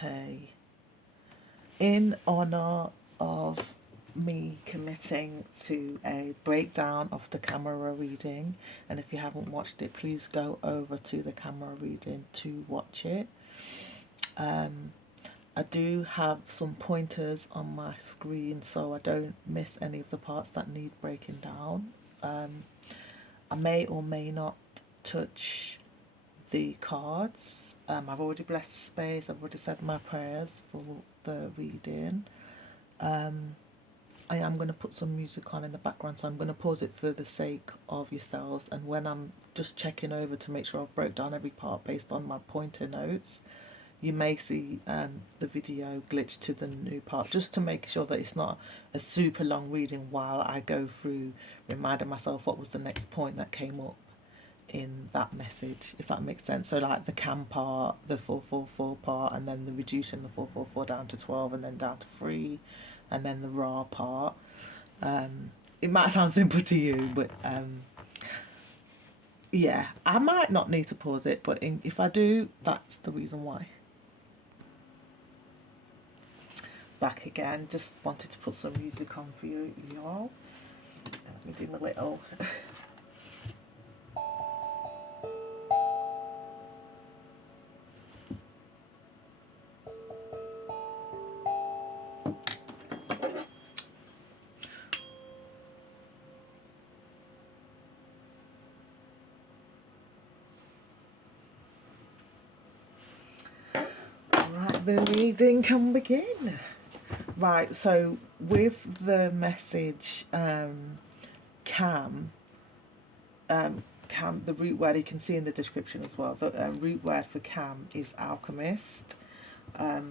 Hey, in honor of me committing to a breakdown of the camera reading, and if you haven't watched it, please go over to the camera reading to watch it. I do have some pointers on my screen so I don't miss any of the parts that need breaking down. I may or may not touch the cards. I've already blessed the space, I've already said my prayers for the reading. I am going to put some music on in the background, so I'm going to pause it for the sake of yourselves. And when I'm just checking over to make sure I've broke down every part based on my pointer notes, you may see the video glitch to the new part, just to make sure that it's not a super long reading while I go through reminding myself what was the next point that came up in that message, if that makes sense. So like the cam part, the 444 part, and then the reducing the 444 down to 12 and then down to 3, and then the raw part. It might sound simple to you, but yeah, I might not need to pause it, but if I do, that's the reason why. Back again, just wanted to put some music on for you, y'all. Let me do a little right, the reading can begin. Right, so with the message cam, the root word you can see in the description as well. The root word for cam is alchemist. The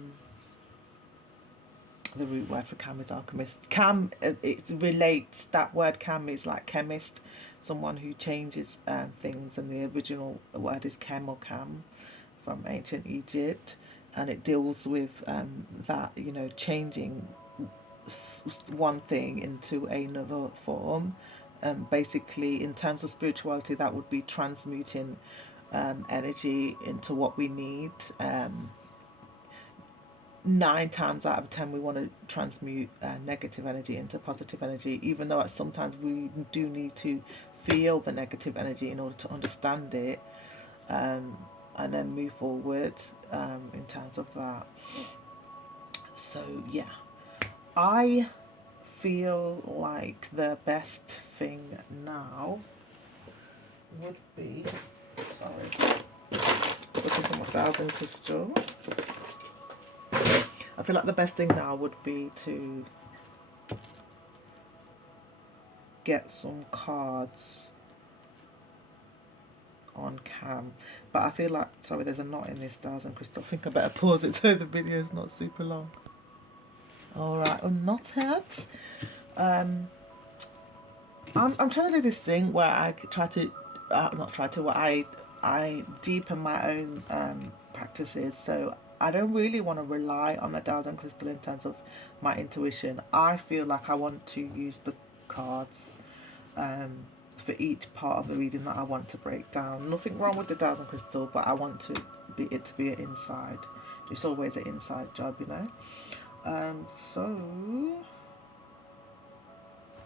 root word for cam is alchemist. Cam, it relates, that word cam is like chemist, someone who changes things, and the original word is chem or cam from ancient Egypt, and it deals with that, you know, changing one thing into another form. Basically, in terms of spirituality, that would be transmuting energy into what we need. 9 times out of 10 we want to transmute negative energy into positive energy, even though sometimes we do need to feel the negative energy in order to understand it, and then move forward in terms of that. So yeah, I feel like the best thing now would be, sorry, looking for my 1,000 crystal. I feel like the best thing now would be to get some cards on cam, but I feel like, sorry, there's a knot in this 1,000 crystal. I think I better pause it so the video is not super long. All right, unknotted. I'm trying to do this thing where I try to not try to, where I deepen my own practices. So I don't really want to rely on the 1,000 crystal in terms of my intuition. I feel like I want to use the cards for each part of the reading that I want to break down. Nothing wrong with the 1,000 crystal, but I want it to be an inside. It's always an inside job, you know. So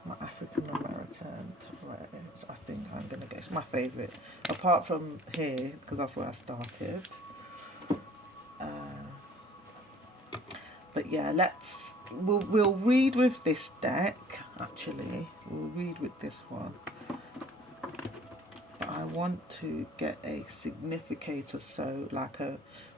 my African American tarot, I think I'm gonna get, it's my favourite, apart from here because that's where I started. But yeah, we'll read with this deck. Actually, we'll read with this one. But I want to get a significator, so like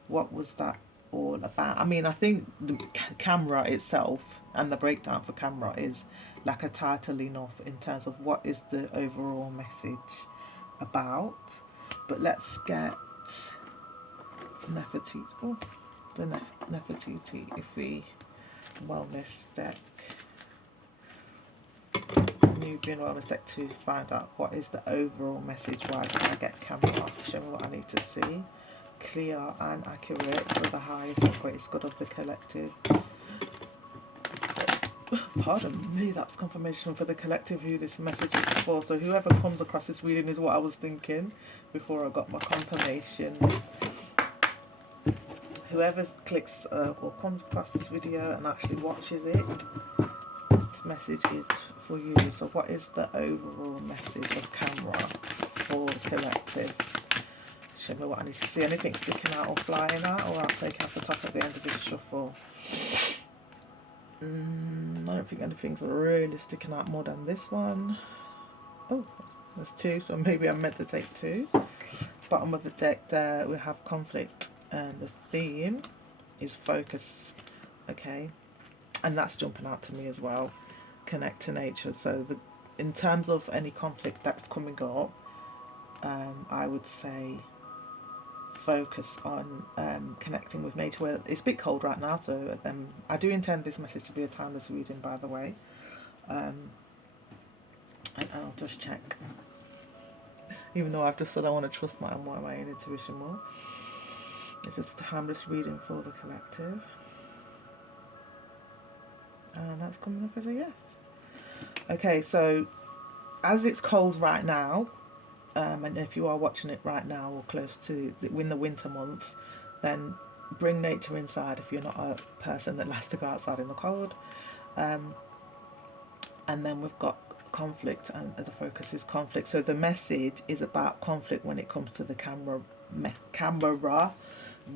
what was that all about? I mean, I think the camera itself and the breakdown for camera is like a title enough in terms of what is the overall message about. But let's get Nefertiti, the Nefertiti Ife wellness deck, Nubian wellness deck, to find out what is the overall message. Why did I get camera? Show me what I need to see. Clear and accurate for the highest and greatest good of the collective. Pardon me, that's confirmation for the collective who this message is for. So whoever comes across this reading is what I was thinking before I got my confirmation. whoever clicks or comes across this video and actually watches it, this message is for you. So what is the overall message of camera for the collective? Show me what I need to see. Anything sticking out or flying out, or I'll take out the top at the end of this shuffle. I don't think anything's really sticking out more than this one. Oh, there's two, so maybe I'm meant to take two. Bottom of the deck there we have conflict, and the theme is focus. Okay, and that's jumping out to me as well. Connect to nature. So in terms of any conflict that's coming up, I would say focus on connecting with nature. Well, it's a bit cold right now, so I do intend this message to be a timeless reading, by the way. And I'll just check, even though I've just said I want to trust my intuition more. It's just a timeless reading for the collective, and that's coming up as a yes. Okay, so as it's cold right now, and if you are watching it right now or close to in the winter months, then bring nature inside if you're not a person that likes to go outside in the cold. And then we've got conflict, and the focus is conflict. So the message is about conflict when it comes to the camera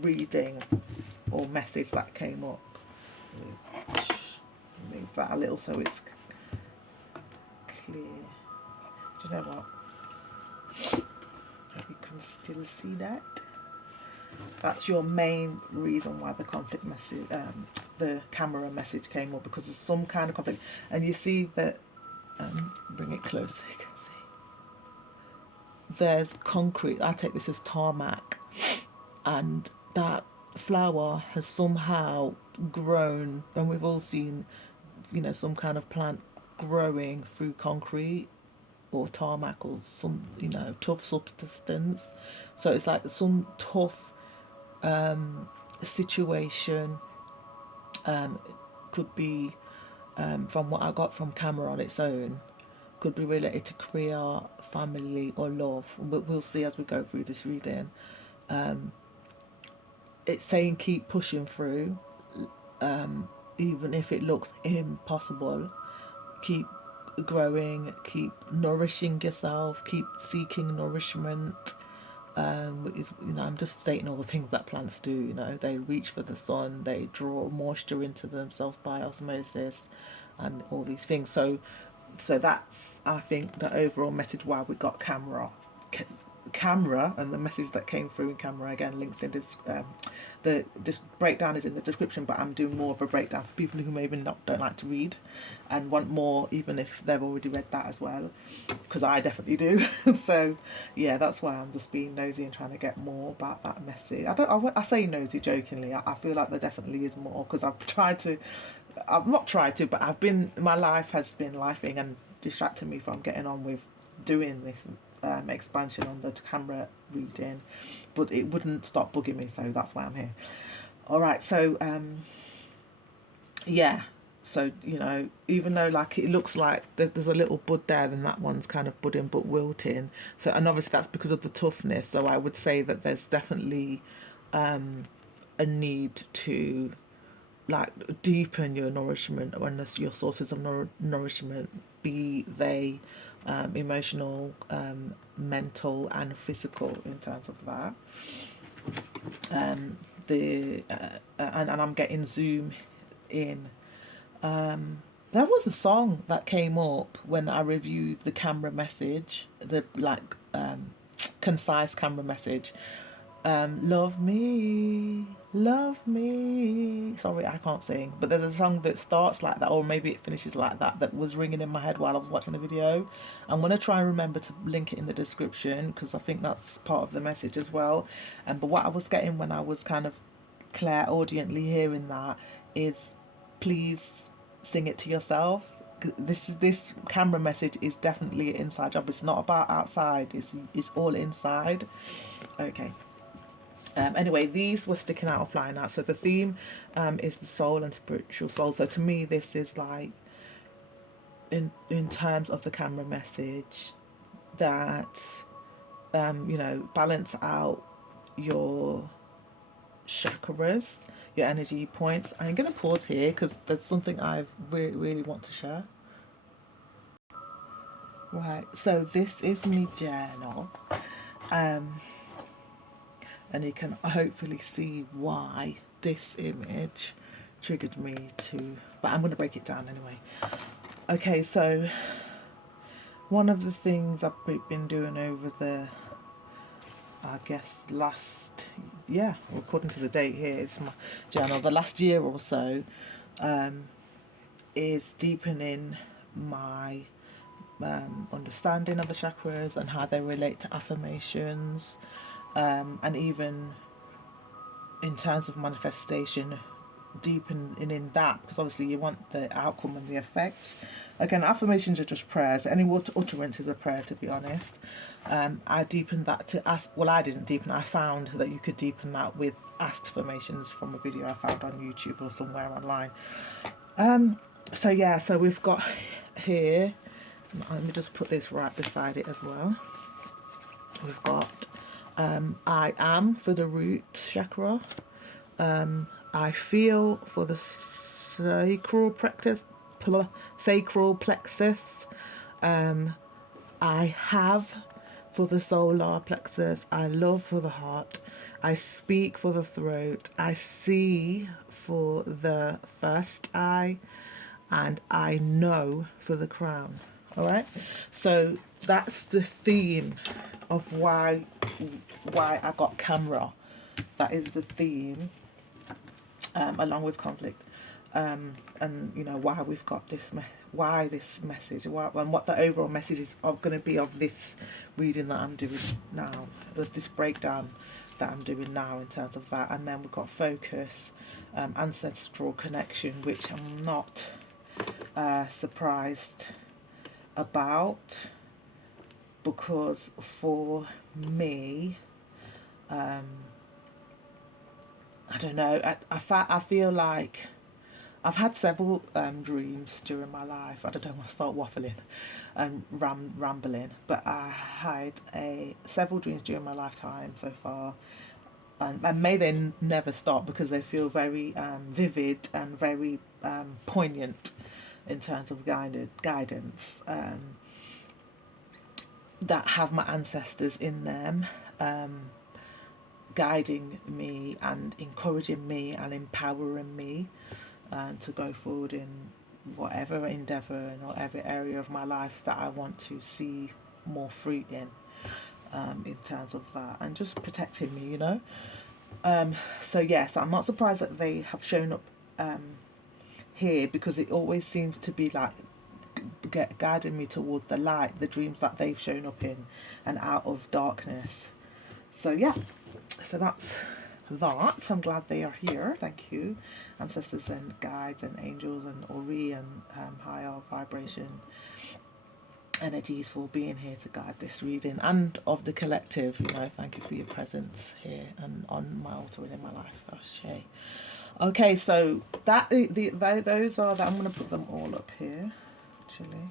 reading or message that came up. Move that a little so it's clear. Do you know what? Hope you can still see that. That's your main reason why the conflict message, the camera message came up, because there's some kind of conflict, and you see that. Bring it close so you can see. There's concrete. I take this as tarmac, and that flower has somehow grown, and we've all seen, you know, some kind of plant growing through concrete or tarmac or some, you know, tough substance. So it's like some tough situation. Could be from what I got from camera on its own, could be related to career, family, or love. But we'll see as we go through this reading. It's saying keep pushing through, even if it looks impossible. Keep growing, keep nourishing yourself, keep seeking nourishment. I'm just stating all the things that plants do. You know, they reach for the sun, they draw moisture into themselves by osmosis, and all these things. So that's, I think, the overall message why we got camera, and the message that came through in camera, again links in this. This breakdown is in the description, but I'm doing more of a breakdown for people who maybe don't like to read and want more, even if they've already read that as well, because I definitely do. So yeah, that's why I'm just being nosy and trying to get more about that message. I say nosy jokingly. I feel like there definitely is more, because I've not tried to, but my life has been lifing and distracting me from getting on with doing this expansion on the camera reading, but it wouldn't stop bugging me, so that's why I'm here. All right, so yeah, so you know, even though like it looks like there's a little bud there, then that one's kind of budding but wilting. So, and obviously that's because of the toughness. So I would say that there's definitely a need to like deepen your nourishment, or your sources of nourishment, be they emotional, mental, and physical in terms of that. And I'm getting zoom in. There was a song that came up when I reviewed the camera message, the concise camera message. Love me, love me. Sorry, I can't sing, but there's a song that starts like that, or maybe it finishes like that, that was ringing in my head while I was watching the video. I'm going to try and remember to link it in the description, because I think that's part of the message as well. But what I was getting when I was kind of clairaudiently hearing that is, please sing it to yourself. This camera message is definitely an inside job. It's not about outside, it's all inside. Okay. Anyway, these were sticking out or flying out. So the theme is the soul and spiritual soul. So to me, this is like, in terms of the camera message, that you know, balance out your chakras, your energy points. I'm going to pause here because there's something I really want to share. Right, so this is my journal, and you can hopefully see why this image triggered me to, but I'm going to break it down anyway. Okay, so one of the things I've been doing over the, I guess, last, yeah, according to the date here, it's my journal, the last year or so, is deepening my understanding of the chakras and how they relate to affirmations, and even in terms of manifestation, deepening in that, because obviously you want the outcome and the effect. Again, affirmations are just prayers. Any utterance is a prayer, to be honest. I deepened that to ask. Well, I didn't deepen. I found that you could deepen that with asked affirmations from a video I found on YouTube or somewhere online. So yeah, so we've got here. Let me just put this right beside it as well. We've got I am for the root chakra. I feel for the sacral plexus. I have for the solar plexus. I love for the heart. I speak for the throat. I see for the first eye, and I know for the crown. All right, so that's the theme of why I got camera. That is the theme, along with conflict, and you know why we've got this, why this message, and what the overall message is going to be of this reading that I'm doing now. There's this breakdown that I'm doing now in terms of that, and then we've got focus, ancestral connection, which I'm not surprised about, because for me, I don't know, I feel like I've had several dreams during my life. I don't know when I start waffling and rambling, but I had several dreams during my lifetime so far, and may they never stop, because they feel very vivid and very poignant in terms of guidance, that have my ancestors in them, guiding me and encouraging me and empowering me to go forward in whatever endeavour and whatever area of my life that I want to see more fruit in terms of that, and just protecting me, you know. So yes, I'm not surprised that they have shown up here, because it always seems to be like guiding me towards the light, the dreams that they've shown up in, and out of darkness. So yeah, so that's that. I'm glad they are here. Thank you, ancestors and guides and angels and Ori and higher vibration energies, for being here to guide this reading, and of the collective, you know. Thank you for your presence here and on my altar and in my life. Ashe. Okay, so that those are that. I'm going to put them all up here actually.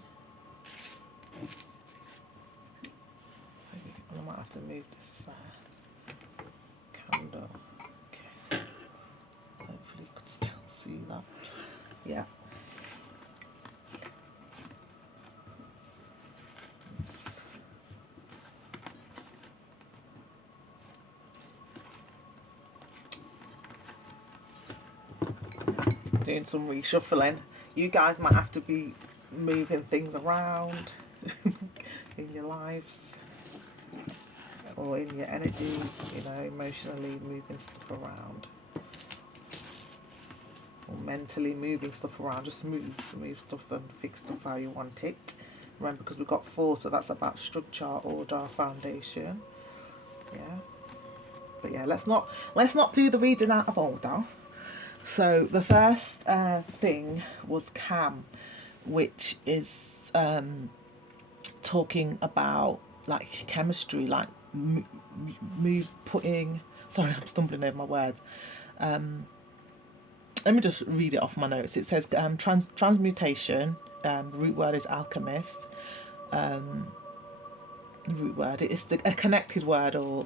I might have to move this candle. Okay, hopefully you could still see that. Yeah. Doing some reshuffling. You guys might have to be moving things around in your lives, or in your energy, you know, emotionally moving stuff around, or mentally moving stuff around. Just move stuff and fix stuff how you want it. Remember, because we've got 4, so that's about structure, order, foundation. Yeah, but yeah, let's not do the reading out of order. So the first thing was Cam, which is talking about like chemistry, like putting. Sorry, I'm stumbling over my words. Let me just read it off my notes. It says transmutation. The root word is alchemist. The root word, it's a connected word, or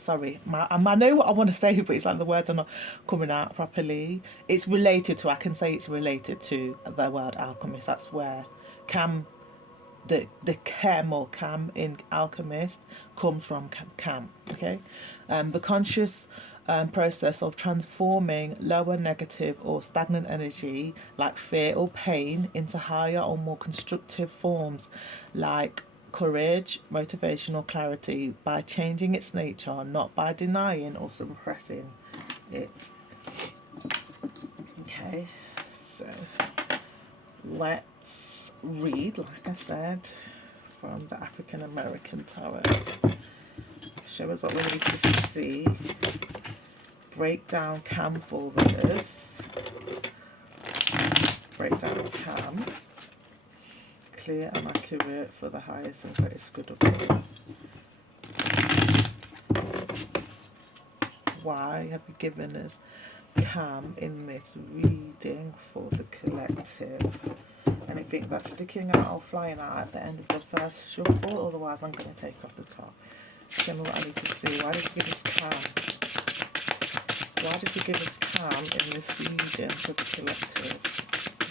Sorry, I know what I want to say, but it's like the words are not coming out properly. It's related to, I can say it's related to the word alchemist. That's where cam, the chem or cam in alchemist comes from cam. Okay, the conscious process of transforming lower negative or stagnant energy like fear or pain into higher or more constructive forms like courage, motivation, or clarity by changing its nature, not by denying or suppressing it. Okay, so let's read, like I said, from the African American Tarot. Show us what we need to see. Break down cam for us. Break down cam. Clear and accurate for the highest and greatest good of all. Why have you given us cam in this reading for the collective? Anything that's sticking out or flying out at the end of the first shuffle, otherwise I'm going to take off the top. Show me what I need to see. Why did you give us cam? Why did you give us cam in this reading for the collective?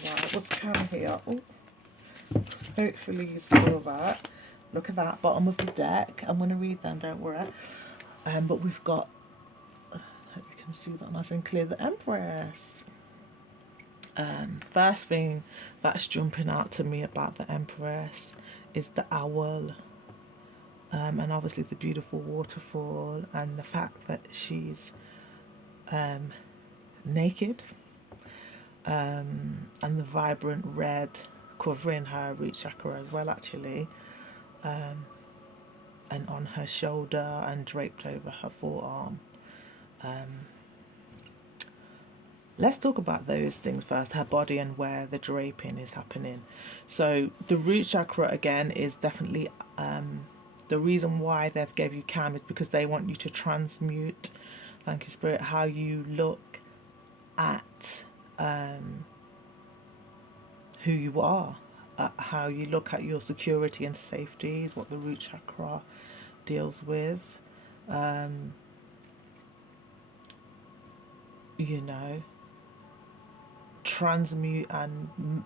Why was cam here? Oh, hopefully you saw that. Look at that, bottom of the deck. I'm going to read them, don't worry. But we've got, hope you can see that nice and clear, the Empress. First thing that's jumping out to me about the Empress is the owl. And obviously the beautiful waterfall and the fact that she's naked, and the vibrant red covering her root chakra as well, actually, and on her shoulder and draped over her forearm. Let's talk about those things first, her body and where the draping is happening. So the root chakra, again, is definitely the reason why they've gave you cam is because they want you to transmute, thank you Spirit, how you look at who you are, how you look at your security and safety is what the root chakra deals with. You know, transmute and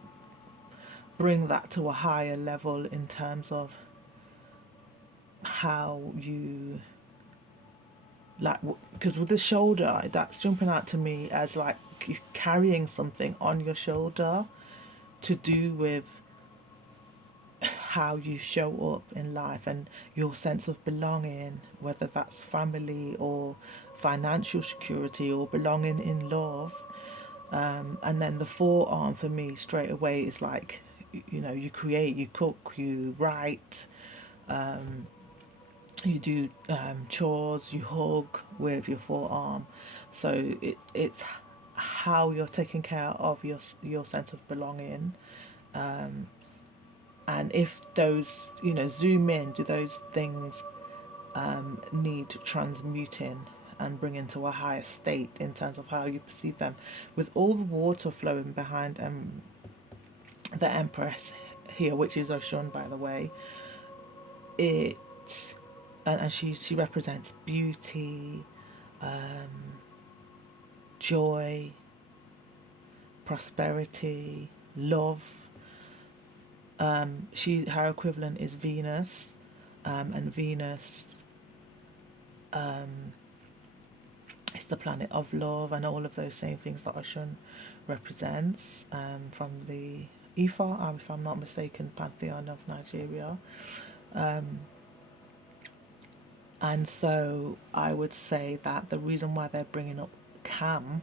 bring that to a higher level in terms of how you, like, because with the shoulder, that's jumping out to me as like carrying something on your shoulder to do with how you show up in life and your sense of belonging, whether that's family or financial security or belonging in love. And then the forearm for me straight away is like, you know, you create, you cook, you write, you do chores, you hug with your forearm. So it's how you're taking care of your sense of belonging. And if those, you know, zoom in, do those things need transmuting and bring into a higher state in terms of how you perceive them? With all the water flowing behind the Empress here, which is Oshun, by the way, it and she represents beauty, joy, prosperity, love. Her equivalent is Venus, and Venus is the planet of love and all of those same things that Oshun represents, from the Ifa, if I'm not mistaken, pantheon of Nigeria. And so I would say that the reason why they're bringing up Cam,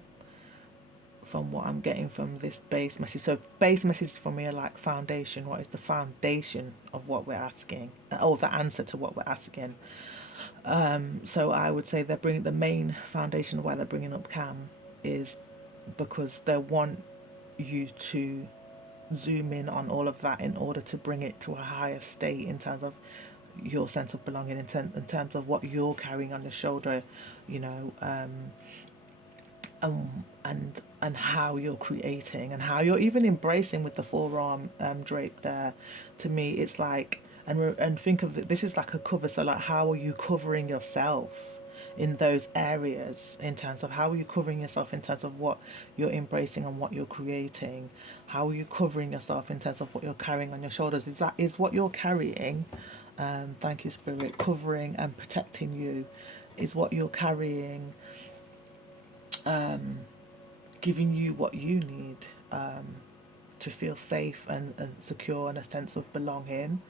from what I'm getting from this base message, so base messages for me are like foundation. What is the foundation of what we're asking, or the answer to what we're asking? So I would say they're bringing the main foundation of why they're bringing up Cam is because they want you to zoom in on all of that in order to bring it to a higher state in terms of your sense of belonging, in terms of what you're carrying on your shoulder, you know, and how you're creating and how you're even embracing with the forearm drape there. To me, it's like, and think of it, this is like a cover. So like, how are you covering yourself? in those areas, in terms of how are you covering yourself in terms of what you're embracing and what you're creating. How are you covering yourself in terms of what you're carrying on your shoulders? Is what you're carrying, thank you Spirit, covering and protecting you? Is what you're carrying giving you what you need to feel safe and secure, and a sense of belonging,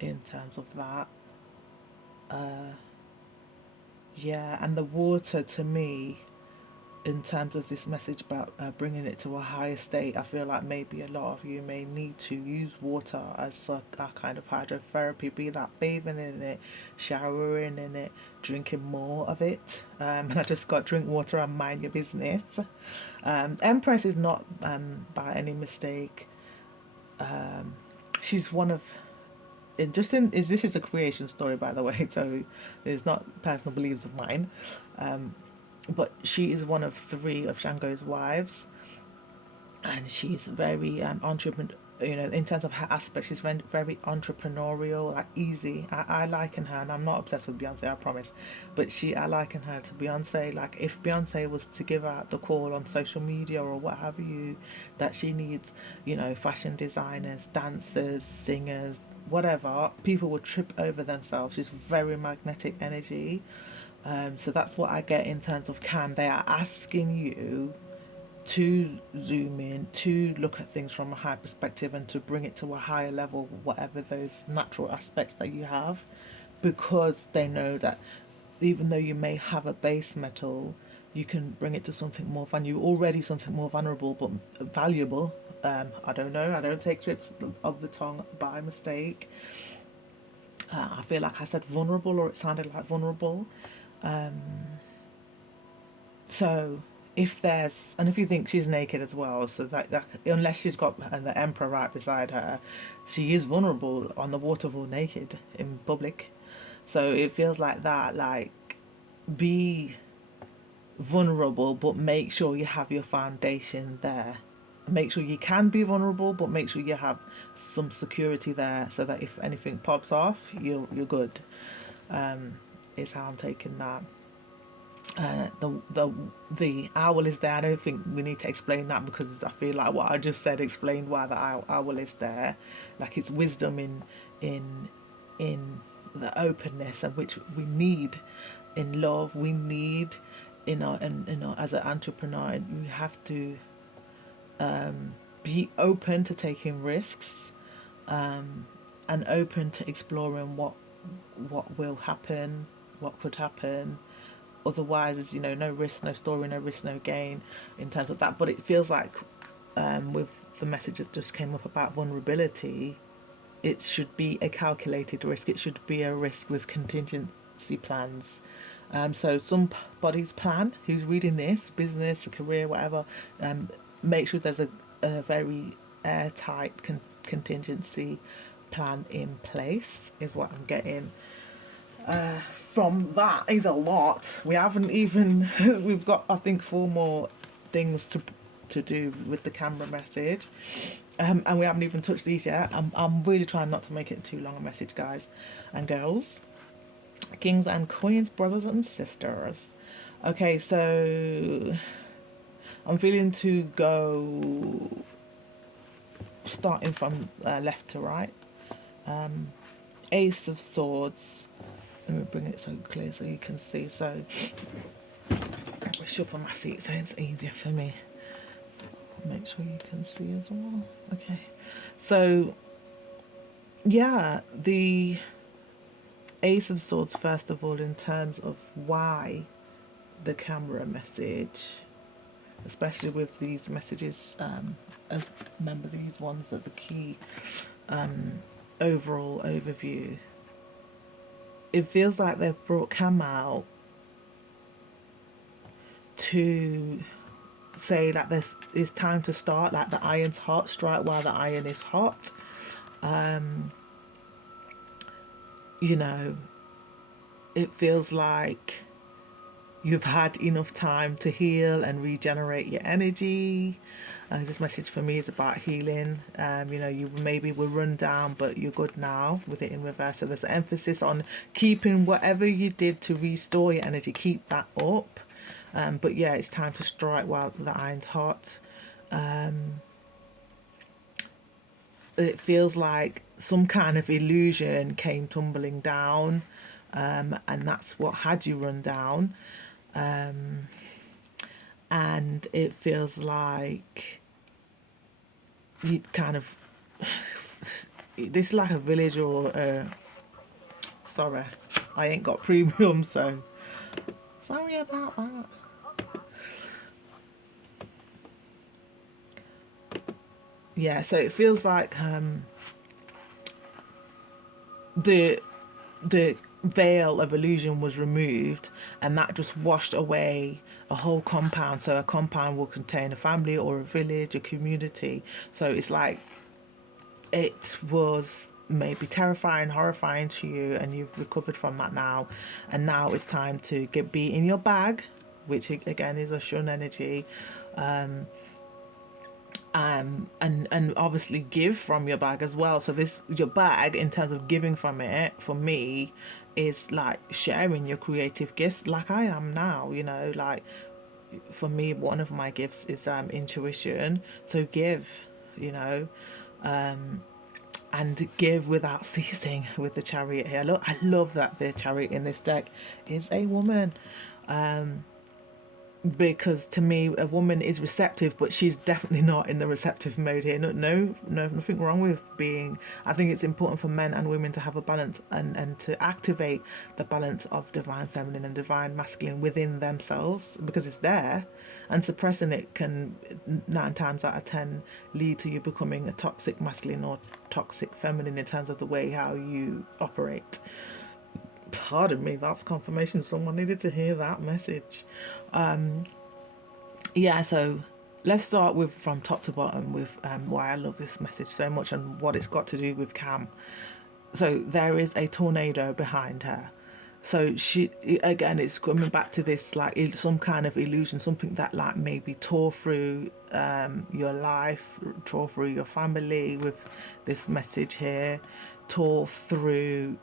in terms of that? Yeah, and the water to me, in terms of this message about bringing it to a higher state, I feel like maybe a lot of you may need to use water as a kind of hydrotherapy, be that bathing in it, showering in it, drinking more of it. And I just got drink water and mind your business. Empress is not by any mistake. She's one of it just in is this is a creation story, by the way, so it's not personal beliefs of mine. But she is one of 3 of Shango's wives, and she's very entrepreneur. You know, in terms of her aspect, she's very, very entrepreneurial, like easy. I liken her, and I'm not obsessed with Beyonce, I promise, but I liken her to Beyonce. Like if Beyonce was to give out the call on social media or what have you, that she needs, you know, fashion designers, dancers, singers, whatever, people would trip over themselves. She's very magnetic energy. So that's what I get in terms of Cam. They are asking you to zoom in, to look at things from a higher perspective, and to bring it to a higher level, whatever those natural aspects that you have, because they know that even though you may have a base metal, you can bring it to something more fun. You're already something more vulnerable but valuable. I don't know. I don't take trips of the tongue by mistake. I feel like I said vulnerable, or it sounded like vulnerable. So if you think she's naked as well, so that unless she's got the emperor right beside her, she is vulnerable on the waterfall naked in public. So it feels like that, like, be vulnerable, but make sure you have your foundation there. Make sure you can be vulnerable, but make sure you have some security there, so that if anything pops off, you're good. Is how I'm taking that. The owl is there. I don't think we need to explain that, because I feel like what I just said explained why the owl is there. Like, it's wisdom in the openness, and which we need in love. We need as an entrepreneur, you have to be open to taking risks, and open to exploring what will happen, what could happen. Otherwise, you know, no risk, no story, no risk, no gain in terms of that. But it feels like with the message that just came up about vulnerability, it should be a calculated risk. It should be a risk with contingency plans. So somebody's plan, who's reading this, business, career, whatever, make sure there's a very airtight contingency plan in place, is what I'm getting. From that is a lot. We haven't even we've got, I think, 4 more things to do with the camera message, and we haven't even touched these yet. I'm really trying not to make it too long a message, guys and girls, kings and queens, brothers and sisters. Okay, so I'm feeling to go starting from left to right. Ace of Swords. Let me bring it so clear so you can see. So I shuffle my seat so it's easier for me. Make sure you can see as well. Okay. So yeah, the Ace of Swords, first of all, in terms of why the camera message, especially with these messages, as remember these ones are the key overall overview. It feels like they've brought Cam out to say that this is time to start, like the iron's hot, strike while the iron is hot. You know, it feels like you've had enough time to heal and regenerate your energy. This message for me is about healing. You know, you maybe were run down, but you're good now with it in reverse. So there's an emphasis on keeping whatever you did to restore your energy, keep that up. But yeah, it's time to strike while the iron's hot. It feels like some kind of illusion came tumbling down, and that's what had you run down. And it feels like you kind of this is like a village or sorry, I ain't got premium, so sorry about that. Yeah, so it feels like the the veil of illusion was removed, and that just washed away a whole compound. So a compound will contain a family or a village, a community. So it's like it was maybe terrifying, horrifying to you, and you've recovered from that now. And now it's time to be in your bag, which again is a shun energy. And obviously give from your bag as well. So this, your bag, in terms of giving from it, for me, is like sharing your creative gifts, like I am now. You know, like for me, one of my gifts is intuition. So give, you know, and give without ceasing with the chariot here. Look, I love that the chariot in this deck is a woman. Because to me a woman is receptive, but she's definitely not in the receptive mode here. No, nothing wrong with being. I think it's important for men and women to have a balance, and to activate the balance of divine feminine and divine masculine within themselves, because it's there, and suppressing it can 9 times out of 10 lead to you becoming a toxic masculine or toxic feminine in terms of the way how you operate. Pardon me, that's confirmation. Someone needed to hear that message. Yeah, so let's start with from top to bottom with why I love this message so much and what it's got to do with Cam. So there is a tornado behind her. So she, again, it's coming back to this, like some kind of illusion, something that like maybe tore through your life, tore through your family with this message here, tore through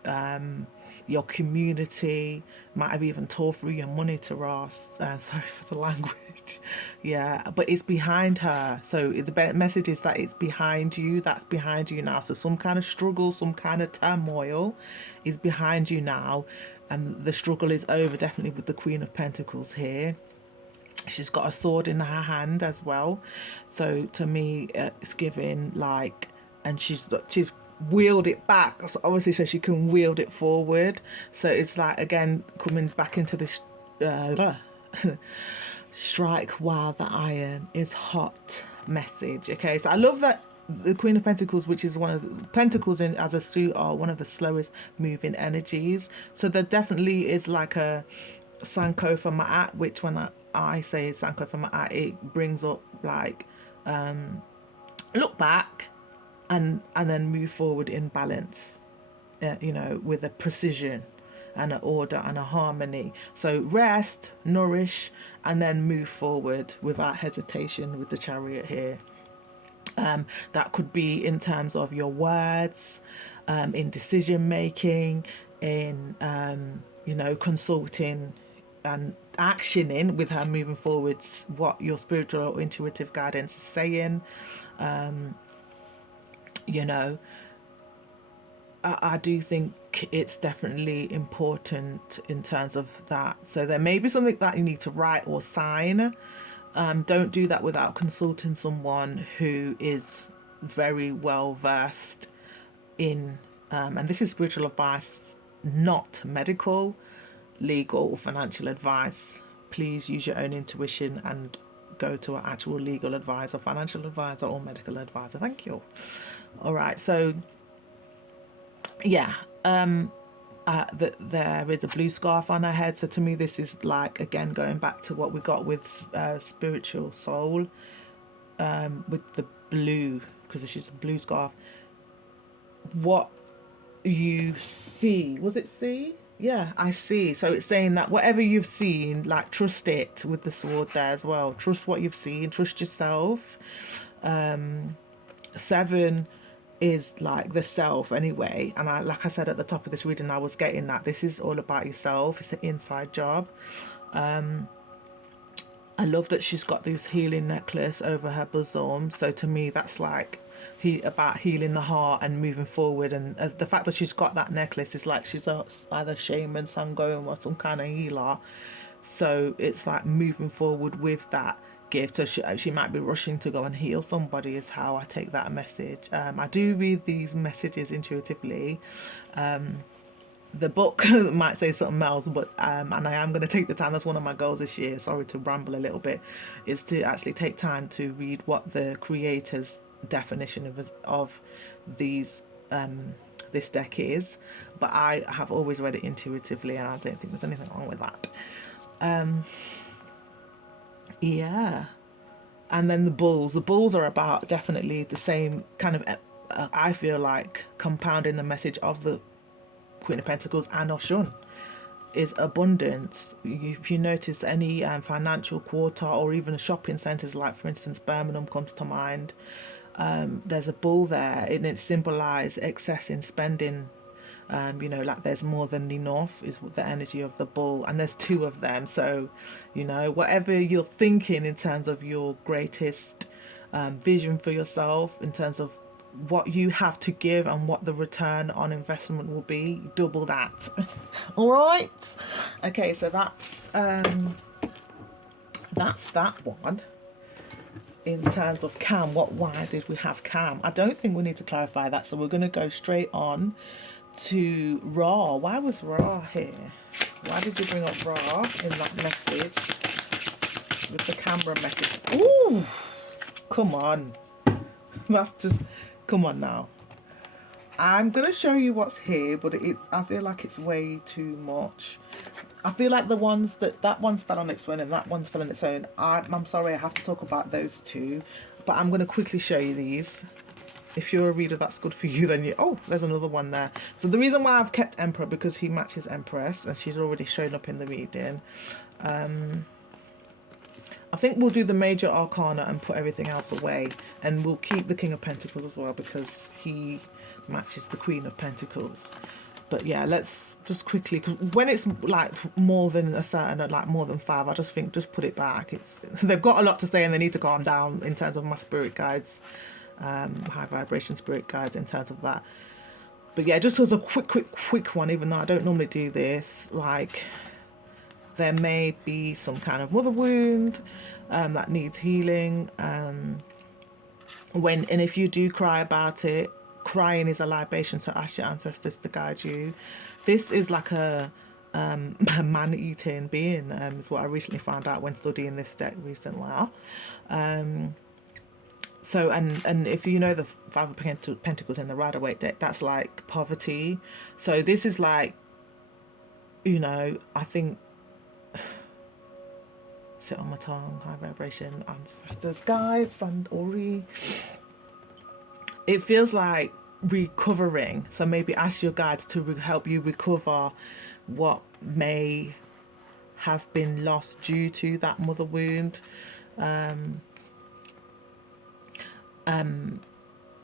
your community, might have even tore through your money to Ross. Sorry for the language. Yeah, but it's behind her. So the message is that it's behind you. That's behind you now. So some kind of struggle, some kind of turmoil is behind you now. And the struggle is over, definitely, with the Queen of Pentacles here. She's got a sword in her hand as well. So to me, it's giving like, and she's wheeled it back. So obviously, so she can wield it forward. So it's like, again, coming back into this strike while the iron is hot message. Okay, so I love that the Queen of Pentacles, which is one of the Pentacles in as a suit, are one of the slowest moving energies. So there definitely is like a Sankofa Ma'at, which when I say Sankofa Ma'at, it brings up like look back and then move forward in balance, you know, with a precision and an order and a harmony. So rest, nourish, and then move forward without hesitation with the chariot here. That could be in terms of your words, in decision making, in you know, consulting and actioning with her moving forwards what your spiritual or intuitive guidance is saying. You know, I do think it's definitely important in terms of that. So there may be something that you need to write or sign. Don't do that without consulting someone who is very well versed in, and this is spiritual advice, not medical, legal, or financial advice. Please use your own intuition and go to an actual legal advisor, financial advisor, or medical advisor. Thank you. All right, so yeah, there is a blue scarf on her head. So to me, this is like, again, going back to what we got with spiritual soul, with the blue, because she's a blue scarf. What you see, was it see? Yeah, I see. So it's saying that whatever you've seen, like trust it with the sword there as well. Trust what you've seen, trust yourself. Seven is like the self anyway. And I, like I said at the top of this reading, I was getting that this is all about yourself. It's an inside job. I love that she's got this healing necklace over her bosom. So to me, that's like about healing the heart and moving forward. And the fact that she's got that necklace is like she's either shaman, sangoem, or some kind of healer. So it's like moving forward with that gift. So she might be rushing to go and heal somebody, is how I take that message. I do read these messages intuitively. The book might say something else, but and I am going to take the time. That's one of my goals this year. Sorry to ramble a little bit, is to actually take time to read what the creator's definition of these this deck is. But I have always read it intuitively, and I don't think there's anything wrong with that. Yeah, and then the bulls. The bulls are about definitely the same kind of. I feel like compounding the message of the Queen of Pentacles and Oshun is abundance. If you notice any financial quarter or even shopping centres, like for instance Birmingham comes to mind, there's a bull there and it symbolised excess in spending. Like there's more than enough is the energy of the bull, and there's two of them. So whatever you're thinking in terms of your greatest vision for yourself, in terms of what you have to give and what the return on investment will be, double that. All right, okay, so that's that one. In terms of Cam, why did we have Cam? I don't think we need to clarify that, so we're going to go straight on to Ra. Why was Ra here? Why did you bring up Ra in that message with the camera message? Ooh, come on. That's just, come on now. I'm going to show you what's here, but I feel like it's way too much. I feel like the ones that one's fell on its own and that one's fell on its own. I'm sorry, I have to talk about those two, but I'm going to quickly show you these. If you're a reader, that's good for you. Then oh, there's another one there. So the reason why I've kept Emperor, because he matches Empress and she's already shown up in the reading. I think we'll do the major arcana and put everything else away, and we'll keep the King of Pentacles as well because he matches the Queen of Pentacles. But yeah, let's just quickly, cause when it's like more than a certain, like more than 5, I just think just put it back. They've got a lot to say and they need to calm down in terms of my spirit guides, high vibration spirit guides in terms of that. But yeah, just as a quick one, even though I don't normally do this, like there may be some kind of mother wound that needs healing. And if you do cry about it, crying is a libation, so ask your ancestors to guide you. This is like a man-eating being, is what I recently found out when studying this deck recently. So, and if you know the Five of Pentacles in the Rider-Waite deck, that's like poverty. So this is like, I think, sit on my tongue, high vibration, ancestors, guides, and Ori. It feels like recovering. So maybe ask your guides to help you recover what may have been lost due to that mother wound.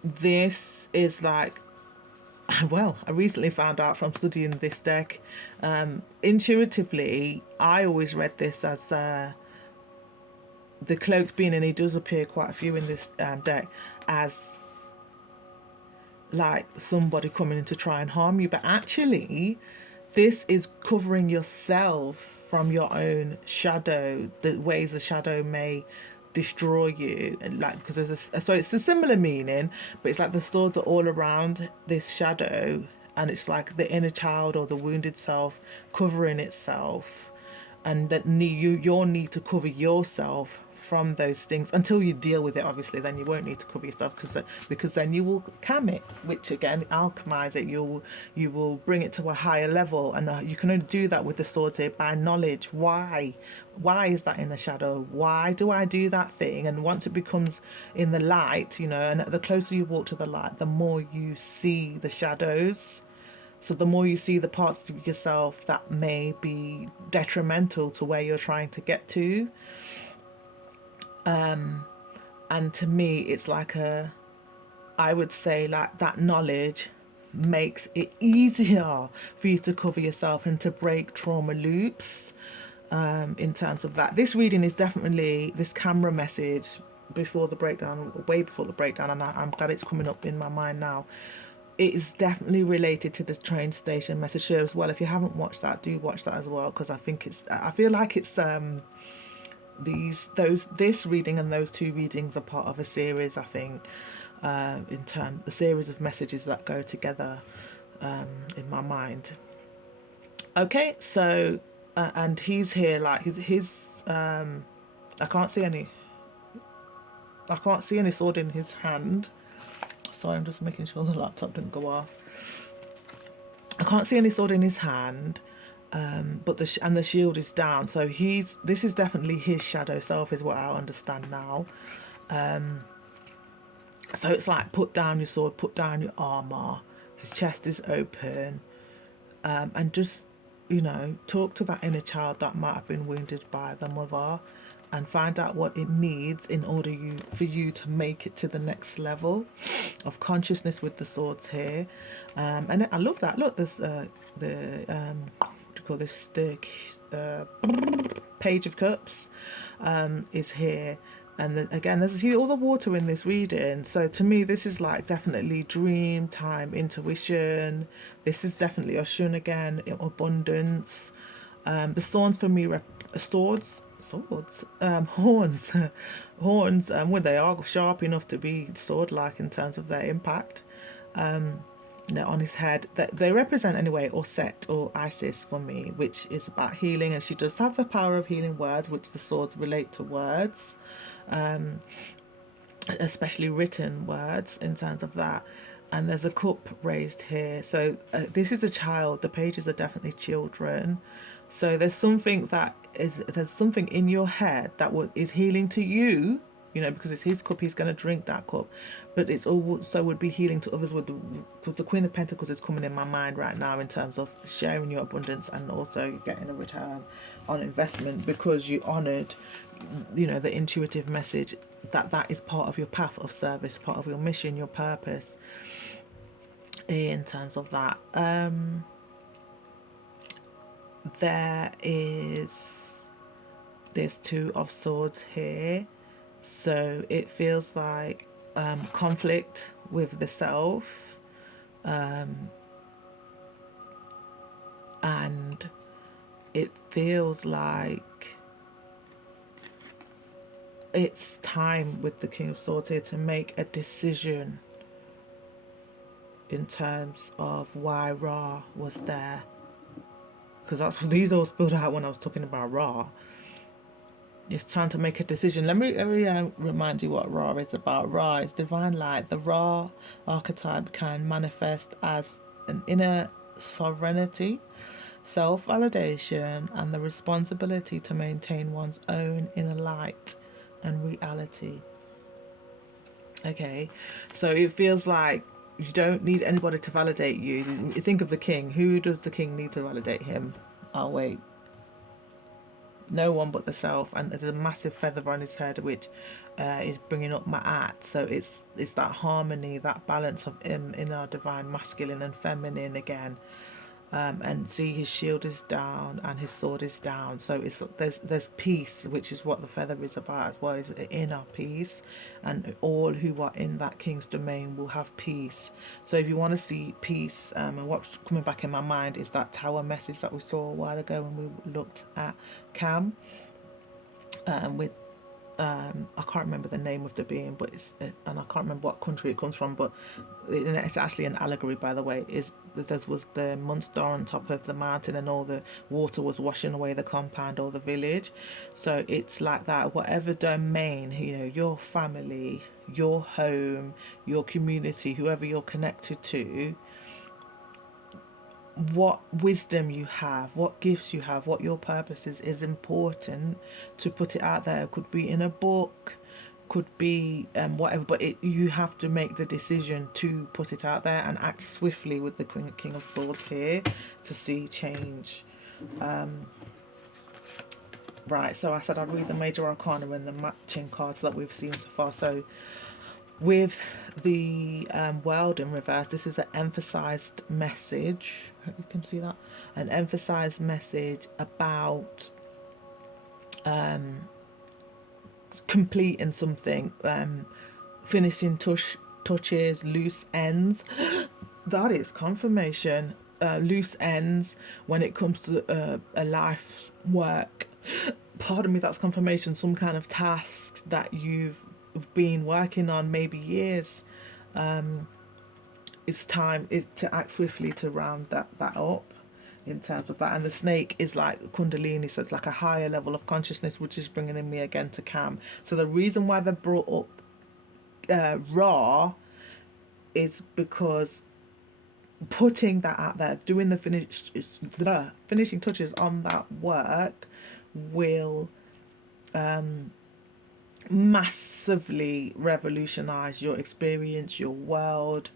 This is like, well, I recently found out from studying this deck, intuitively, I always read this as the cloaked being, and he does appear quite a few in this deck, as like somebody coming in to try and harm you, but actually this is covering yourself from your own shadow, the ways the shadow may destroy you, and like, because there's so it's a similar meaning, but it's like the swords are all around this shadow, and it's like the inner child or the wounded self covering itself, and that you'll need to cover yourself from those things until you deal with it. Obviously then you won't need to cover yourself, because then you will cam it, which again, alchemize it. You will bring it to a higher level, and you can only do that with the swords here by knowledge. Why is that in the shadow? Why do I do that thing? And once it becomes in the light, and the closer you walk to the light, the more you see the shadows So the more you see the parts of yourself that may be detrimental to where you're trying to get to, and to me, it's like I would say like that knowledge makes it easier for you to cover yourself and to break trauma loops. In terms of that, this reading is definitely this camera message before the breakdown, way before the breakdown, and I'm glad it's coming up in my mind now. It is definitely related to the train station message show as well. If you haven't watched that, do watch that as well, because I feel like it's this reading and those two readings are part of a series, I think, in terms the series of messages that go together, in my mind. Okay, so and he's here, like his I can't see any sword in his hand. Sorry, I'm just making sure the laptop didn't go off. I can't see any sword in his hand, but the shield is down. So this is definitely his shadow self, is what I understand now. So it's like, put down your sword, put down your armor. His chest is open, and just, talk to that inner child that might have been wounded by the mother, and find out what it needs in order for you to make it to the next level of consciousness with the swords here. And I love that. Look, there's what do you call this? The Page of Cups is here. And again, there's all the water in this reading. So to me, this is like definitely dream time, intuition. This is definitely Oshun again, abundance. The swords for me, horns, horns. When they are sharp enough to be sword-like in terms of their impact. On his head, that they represent anyway, or Set or Isis for me, which is about healing, and she does have the power of healing words, which the swords relate to words, especially written words in terms of that. And there's a cup raised here, so this is a child. The pages are definitely children. So there's something in your head that is healing to you, because it's his cup, he's going to drink that cup, but it's also would be healing to others. With the Queen of Pentacles is coming in my mind right now in terms of sharing your abundance and also getting a return on investment, because you honored, the intuitive message that is part of your path of service, part of your mission, your purpose in terms of that. There's Two of Swords here. So it feels like conflict with the self, and it feels like it's time with the King of Swords here to make a decision in terms of why Ra was there, because that's what these all spilled out when I was talking about Ra. It's time to make a decision. Let me remind you what Ra is about. Ra is divine light. The Ra archetype can manifest as an inner sovereignty, self-validation, and the responsibility to maintain one's own inner light and reality. Okay, so it feels like you don't need anybody to validate you. You think of the king. Who does the king need to validate him? Oh, wait. No one but the self. And there's a massive feather on his head, which is bringing up Ma'at. So it's that harmony, that balance of in our divine masculine and feminine again. And see, his shield is down and his sword is down. So there's peace, which is what the feather is about as well, is inner peace. And all who are in that king's domain will have peace. So if you want to see peace, and what's coming back in my mind is that tower message that we saw a while ago when we looked at Cam, with I can't remember the name of the being, but and I can't remember what country it comes from, but it's actually an allegory, by the way. There was the monster on top of the mountain and all the water was washing away the compound or the village. So it's like that, whatever domain, your family, your home, your community, whoever you're connected to, what wisdom you have, what gifts you have, what your purpose is important to put it out there. It could be in a book, could be whatever, but you have to make the decision to put it out there and act swiftly with the King of Swords here to see change. Right, so I said I'd read the major arcana and the matching cards that we've seen so far. So with the world in reverse, this is an emphasized message. I hope you can see that. An emphasized message about completing something, finishing touches, loose ends. That is confirmation. Loose ends when it comes to a life work. Pardon me, that's confirmation. Some kind of tasks that you've been working on maybe years. It's time to act swiftly to round that up in terms of that. And the snake is like kundalini, so it's like a higher level of consciousness, which is bringing me again to Cam. So the reason why they brought up Ra is because putting that out there, doing the finishing touches on that work will massively revolutionize your experience, your world.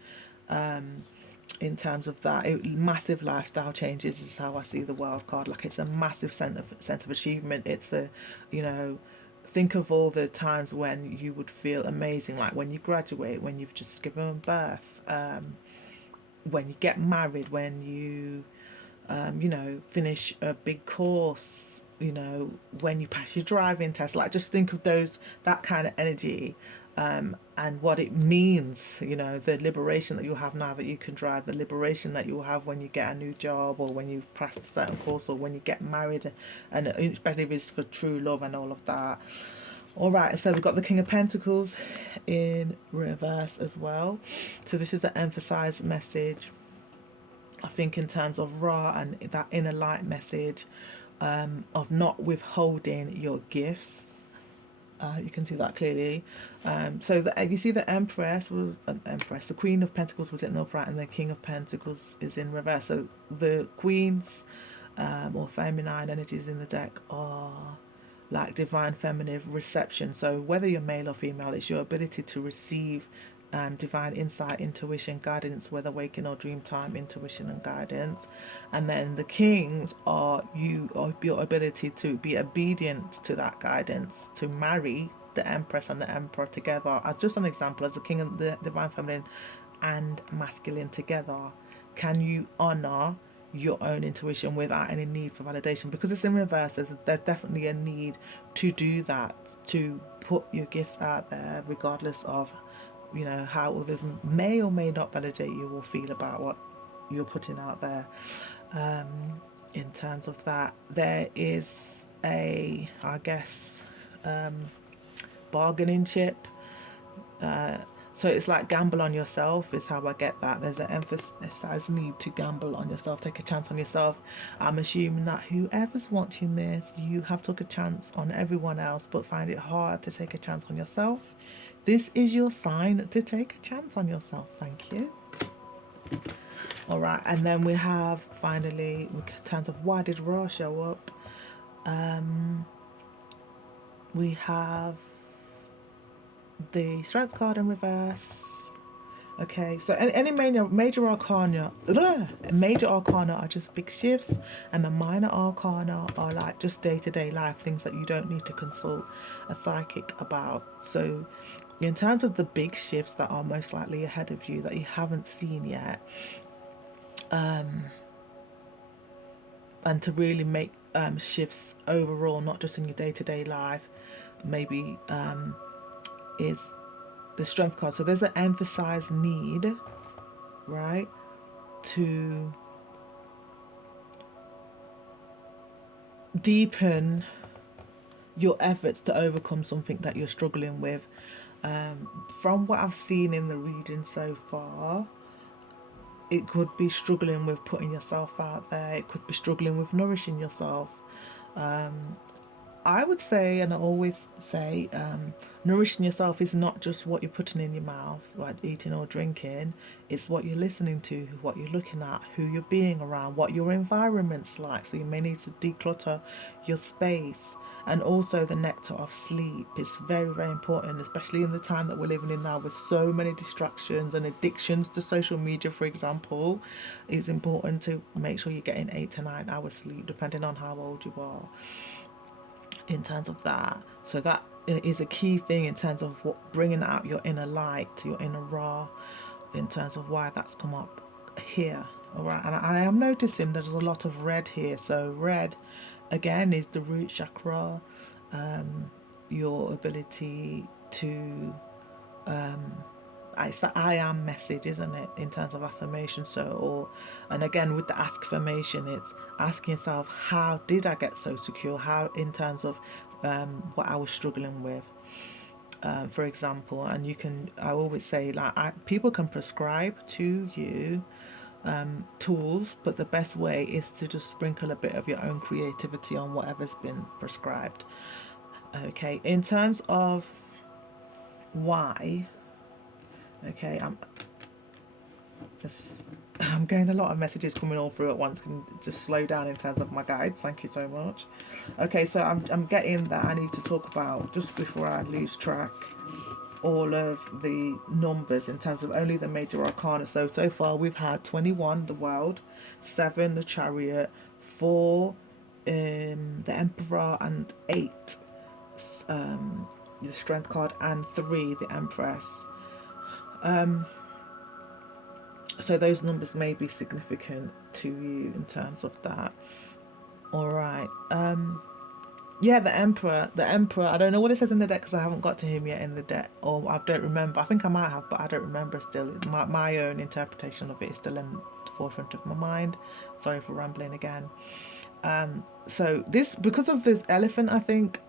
In terms of that, massive lifestyle changes is how I see the world card. Like, it's a massive sense of achievement. It's a, think of all the times when you would feel amazing, like when you graduate, when you've just given birth, when you get married, when you finish a big course, when you pass your driving test. Like, just think of that kind of energy, and what it means, the liberation that you have now that you can drive, the liberation that you'll have when you get a new job, or when you've passed a certain course, or when you get married, and especially if it's for true love and all of that. All right, so we've got the King of Pentacles in reverse as well. So this is an emphasized message, I think, in terms of Ra and that inner light message, of not withholding your gifts. You can see that clearly. So you see the Empress was an Empress. The Queen of Pentacles was in the upright, and the King of Pentacles is in reverse. So the Queens, or feminine energies in the deck, are like divine feminine reception. So whether you're male or female, it's your ability to receive divine insight, intuition, guidance, whether waking or dream time, intuition and guidance. And then the kings are your ability to be obedient to that guidance, to marry the Empress and the Emperor together. As just an example, as the king and the divine feminine and masculine together, can you honor your own intuition without any need for validation? Because it's in reverse, there's definitely a need to do that, to put your gifts out there, regardless of how others may or may not validate you or feel about what you're putting out there. In terms of that, there is a, I guess, bargaining chip. So it's like gamble on yourself is how I get that. There's an emphasized need to gamble on yourself, take a chance on yourself. I'm assuming that whoever's watching this, you have took a chance on everyone else, but find it hard to take a chance on yourself. This is your sign to take a chance on yourself. Thank you. All right, and then we have finally, in terms of why did Ra show up, we have the Strength card in reverse. Okay, so any major arcana are just big shifts, and the minor arcana are like just day-to-day life, things that you don't need to consult a psychic about. So in terms of the big shifts that are most likely ahead of you that you haven't seen yet, and to really make shifts overall, not just in your day-to-day life, maybe is the Strength card. So there's an emphasized need, right, to deepen your efforts to overcome something that you're struggling with. From what I've seen in the reading so far, it could be struggling with putting yourself out there. It could be struggling with nourishing yourself. I would say, and I always say, nourishing yourself is not just what you're putting in your mouth, like eating or drinking. It's what you're listening to, what you're looking at, who you're being around, what your environment's like. So you may need to declutter your space. And also the nectar of sleep is very, very important, especially in the time that we're living in now with so many distractions and addictions to social media, for example. It's important to make sure you're getting 8 to 9 hours sleep, depending on how old you are, in terms of that. So that is a key thing in terms of what bringing out your inner light, your inner raw, in terms of why that's come up here. All right, and I am noticing there's a lot of red here. So red, again, is the root chakra, your ability to it's the I am message, isn't it, in terms of affirmation. So, or, and again with the ask affirmation, it's asking yourself, how did I get so secure? How, in terms of what I was struggling with, for example. And you can, I always say, like, people can prescribe to you tools, but the best way is to just sprinkle a bit of your own creativity on whatever's been prescribed. Okay, in terms of why, okay, just, I'm getting a lot of messages coming all through at once. Can just slow down in terms of my guides. Thank you so much. Okay, so I'm getting that I need to talk about, just before I lose track, all of the numbers in terms of only the major arcana. So far we've had 21, the world, 7, the chariot, 4, the emperor, and 8, the strength card, and 3, the empress. So those numbers may be significant to you in terms of that. All right. Yeah, the emperor. The emperor. I don't know what it says in the deck because I haven't got to him yet in the deck, or I don't remember. I think I might have, but I don't remember still. My own interpretation of it is still in the forefront of my mind. Sorry for rambling again. So this, because of this elephant, I think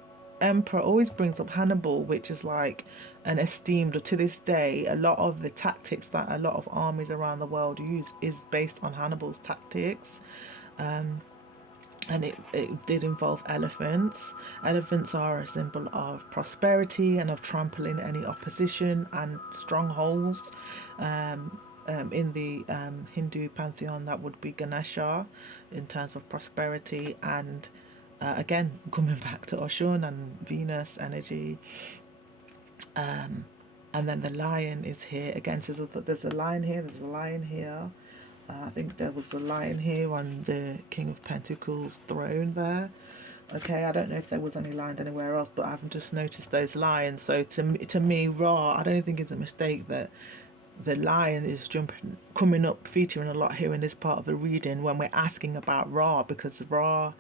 emperor always brings up Hannibal, which is like an esteemed, to this day, a lot of the tactics that a lot of armies around the world use is based on Hannibal's tactics. And it did involve elephants. Elephants are a symbol of prosperity and of trampling any opposition and strongholds. In the Hindu pantheon, that would be Ganesha in terms of prosperity. And again, coming back to Oshun and Venus energy. And then the lion is here. Again, so there's a lion here, there's a lion here. I think there was a lion here on the King of Pentacles throne there. Okay, I don't know if there was any lions anywhere else, but I've just noticed those lions. So to me, Ra, I don't think it's a mistake that the lion is coming up, featuring a lot here in this part of the reading when we're asking about Ra, because Ra,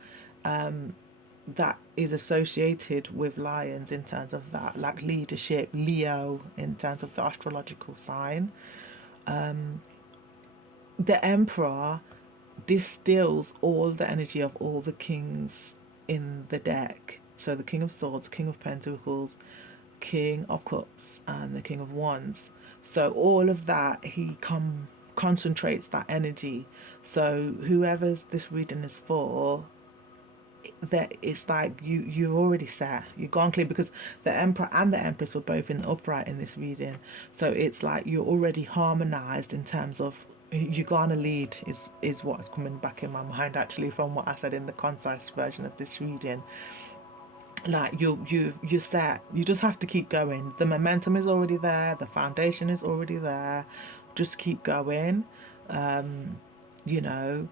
that is associated with lions in terms of that, like leadership, Leo in terms of the astrological sign. The emperor distills all the energy of all the kings in the deck. So the King of Swords, King of Pentacles, King of Cups, and the King of Wands. So all of that, he concentrates that energy. So whoever's this reading is for, that it's like you're already set, you've gone clear, because the emperor and the empress were both in the upright in this reading. So it's like you're already harmonized in terms of you're gonna lead, is what's coming back in my mind, actually, from what I said in the concise version of this reading. Like you're set, you just have to keep going. The momentum is already there, the foundation is already there, just keep going. You know,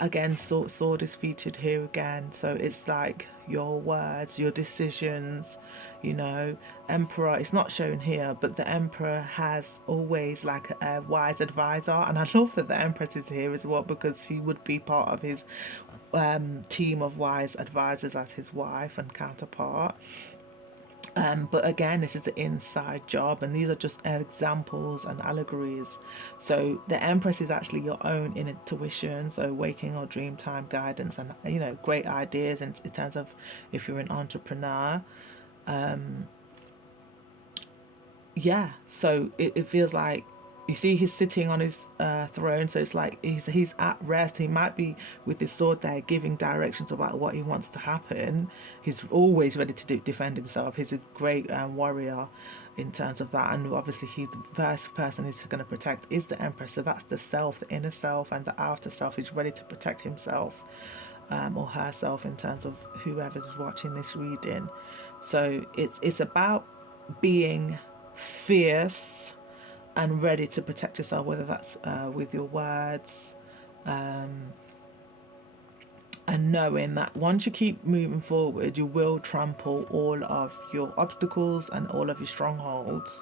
again, sword is featured here again. So it's like your words, your decisions, you know. Emperor, it's not shown here, but the emperor has always like a wise advisor, and I love that the empress is here as well, because she would be part of his team of wise advisors as his wife and counterpart. But again, this is an inside job, and these are just examples and allegories. So the Empress is actually your own intuition, so waking or dream time guidance, and you know, great ideas in terms of if you're an entrepreneur. Yeah, so it feels like you see he's sitting on his throne, so it's like he's at rest. He might be with his sword there giving directions about what he wants to happen. He's always ready to defend himself. He's a great warrior in terms of that, and obviously he's the first person he's going to protect is the Empress. So that's the self, the inner self, and the outer self. He's ready to protect himself or herself in terms of whoever's watching this reading. So it's about being fierce and ready to protect yourself, whether that's with your words, and knowing that once you keep moving forward, you will trample all of your obstacles and all of your strongholds.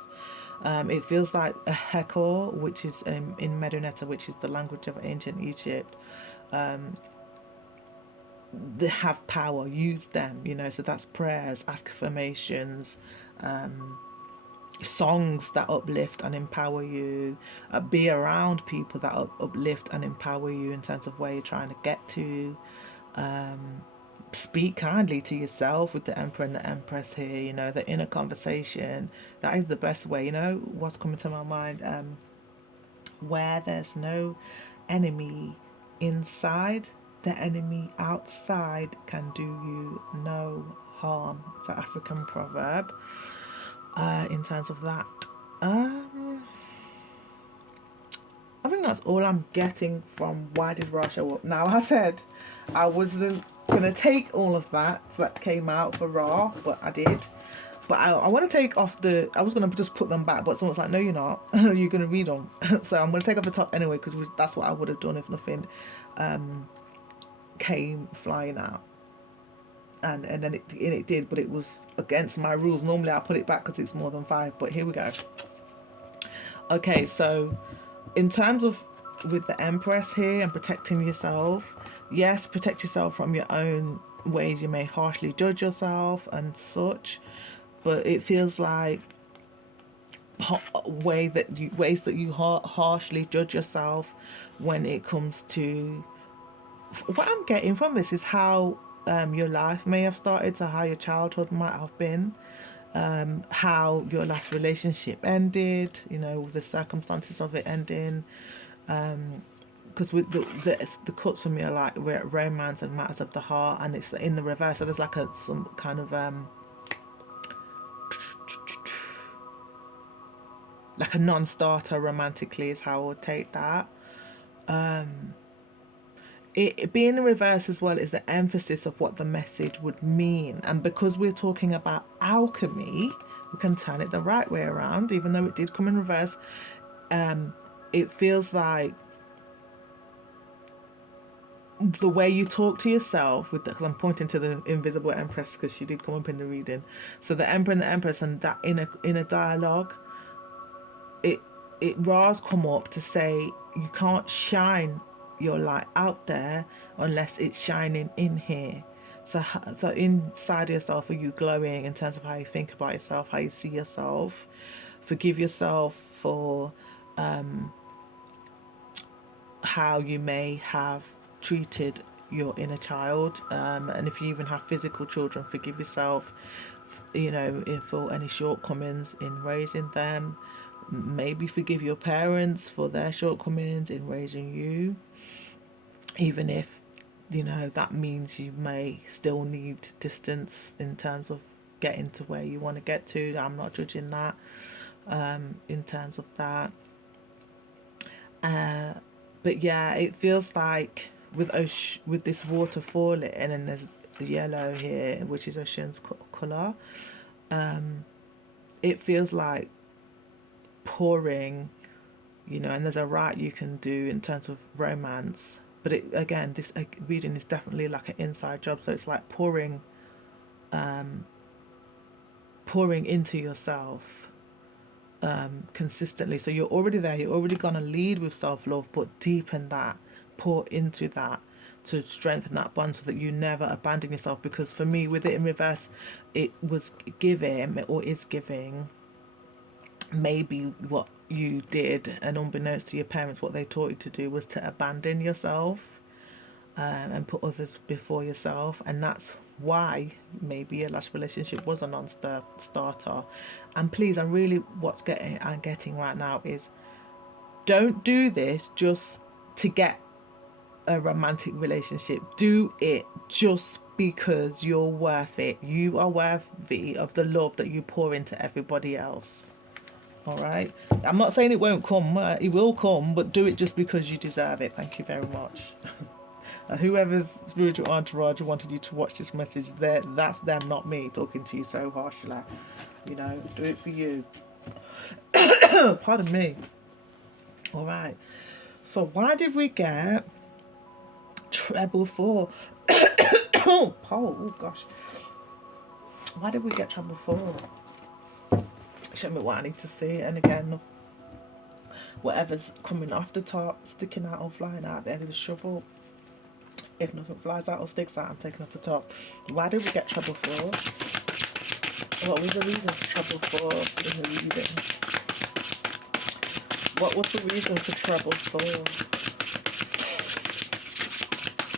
It feels like a Hekor, which is in Medunetta, which is the language of ancient Egypt. They have power, use them, so that's prayers, affirmations, songs that uplift and empower you, be around people that uplift and empower you in terms of where you're trying to get to. Speak kindly to yourself with the Emperor and the Empress here, the inner conversation. That is the best way. What's coming to my mind, where there's no enemy inside, the enemy outside can do you no harm. It's an African proverb. In terms of that, I think that's all I'm getting from why did Ra show up. Now, I said I wasn't gonna take all of that came out for Ra, but I did. But I want to take off I was going to just put them back, but someone's like, no, you're not. You're going to read them. So I'm going to take off the top anyway, because that's what I would have done if nothing came flying out. And then it did, but it was against my rules. Normally I put it back because it's more than 5, but here we go. Okay, so in terms of with the Empress here and protecting yourself, yes, protect yourself from your own ways you may harshly judge yourself and such, but it feels like ways that you harshly judge yourself when it comes to what I'm getting from this is how your life may have started, so how your childhood might have been, how your last relationship ended, the circumstances of it ending, because with the cuts for me are like romance and matters of the heart, and it's in the reverse, so there's like some kind of like a non-starter romantically is how I would take that. It being in reverse as well is the emphasis of what the message would mean, and because we're talking about alchemy, we can turn it the right way around, even though it did come in reverse. It feels like the way you talk to yourself with because I'm pointing to the invisible Empress because she did come up in the reading, so the Emperor and the Empress and that inner dialogue, it Ra's come up to say you can't shine your light out there unless it's shining in here. So inside yourself, are you glowing in terms of how you think about yourself, how you see yourself? Forgive yourself for how you may have treated your inner child, and if you even have physical children, forgive yourself, for any shortcomings in raising them. Maybe forgive your parents for their shortcomings in raising you, even if that means you may still need distance in terms of getting to where you want to get to. I'm not judging that in terms of that, but yeah, it feels like with this water falling, and there's the yellow here, which is Ocean's color. It feels like pouring, and there's a right you can do in terms of romance, but this reading is definitely like an inside job, so it's like pouring into yourself consistently. So you're already there, you're already gonna lead with self-love, but deepen that, pour into that to strengthen that bond so that you never abandon yourself. Because for me, with it in reverse, it was giving, or is giving, maybe what you did, and unbeknownst to your parents, what they taught you to do was to abandon yourself and put others before yourself, and that's why maybe your last relationship was a non-starter. And please, I'm getting right now is Don't do this just to get a romantic relationship. Do it just because you're worth it. You are worthy of the love that you pour into everybody else. All right. I'm not saying it won't come. It will come, but do it just because you deserve it. Thank you very much. Whoever's spiritual entourage wanted you to watch this message, that's them, not me, talking to you so harshly. You know, do it for you. Pardon me. All right. So why did we get treble 4? Oh gosh. Why did we get treble 4? Show me what I need to see. And again, whatever's coming off the top, sticking out or flying out at the end of the shovel. If nothing flies out or sticks out, I'm taking off the top. Why did we get treble 4? What was the reason for treble 4 in the reading? What was the reason for treble 4?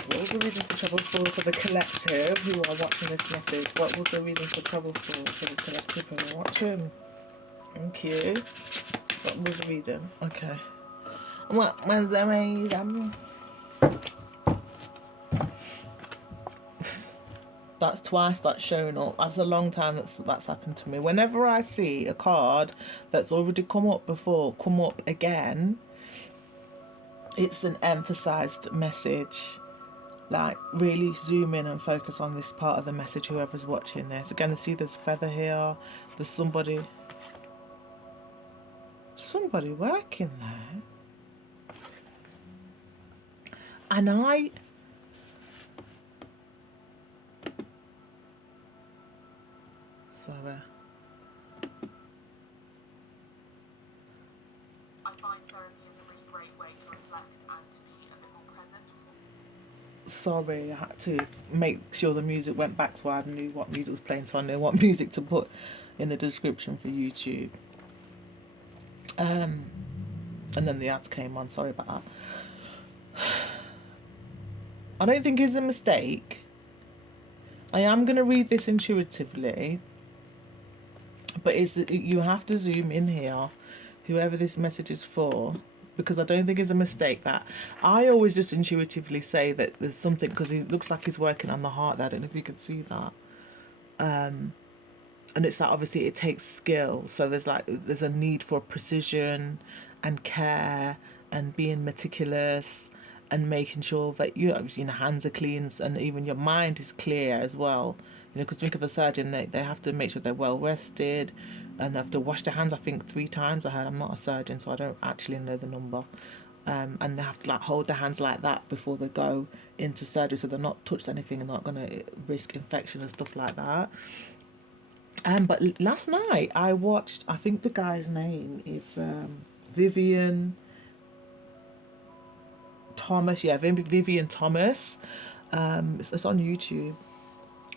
What was the reason for treble 4 for the collective who are watching this message? What was the reason for treble 4 for the collective who are watching? Thank you. What was the reason? Okay. What was the reason? That's twice that's shown up. That's a long time that's happened to me. Whenever I see a card that's already come up before come up again, it's an emphasized message. Like, really zoom in and focus on this part of the message, whoever's watching this. Again, see there's a feather here. There's somebody working there. And sorry. I find therapy is a really great way to reflect and to be a bit more present. Sorry, I had to make sure the music went back to where I knew what music was playing, so I knew what music to put in the description for YouTube. And then the ads came on. Sorry about that. I don't think it's a mistake. I am going to read this intuitively, but you have to zoom in here, whoever this message is for, because I don't think it's a mistake. That I always just intuitively say that there's something, because he looks like he's working on the heart there. I don't know if you can see that. And it's like, obviously it takes skill, so there's a need for precision and care and being meticulous and making sure that your hands are clean and even your mind is clear as well. Because think of a surgeon, they have to make sure they're well rested and they have to wash their hands, I think 3 times. I heard. I'm not a surgeon, so I don't actually know the number. And they have to hold their hands like that before they go into surgery, so they're not touched anything and not going to risk infection and stuff like that. But last night I watched, I think the guy's name is Vivian Thomas. Yeah, Vivian Thomas. It's on YouTube.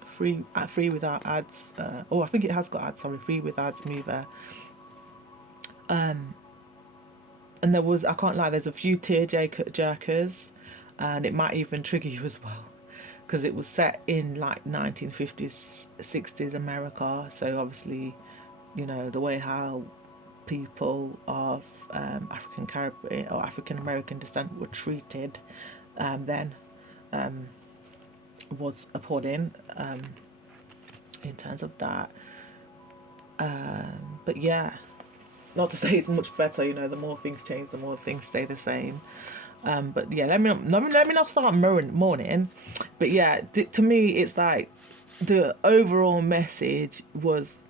Free without ads. I think it has got ads. Sorry, free with ads. Mover. And there was, I can't lie, there's a few tear jerkers, and it might even trigger you as well, because it was set in like 1950s, 60s America. So obviously, the way how people of African Caribbean or African American descent were treated then was appalling in terms of that. But yeah, not to say it's much better. The more things change, the more things stay the same. But yeah, let me not start mourning. But yeah, to me, it's like the overall message was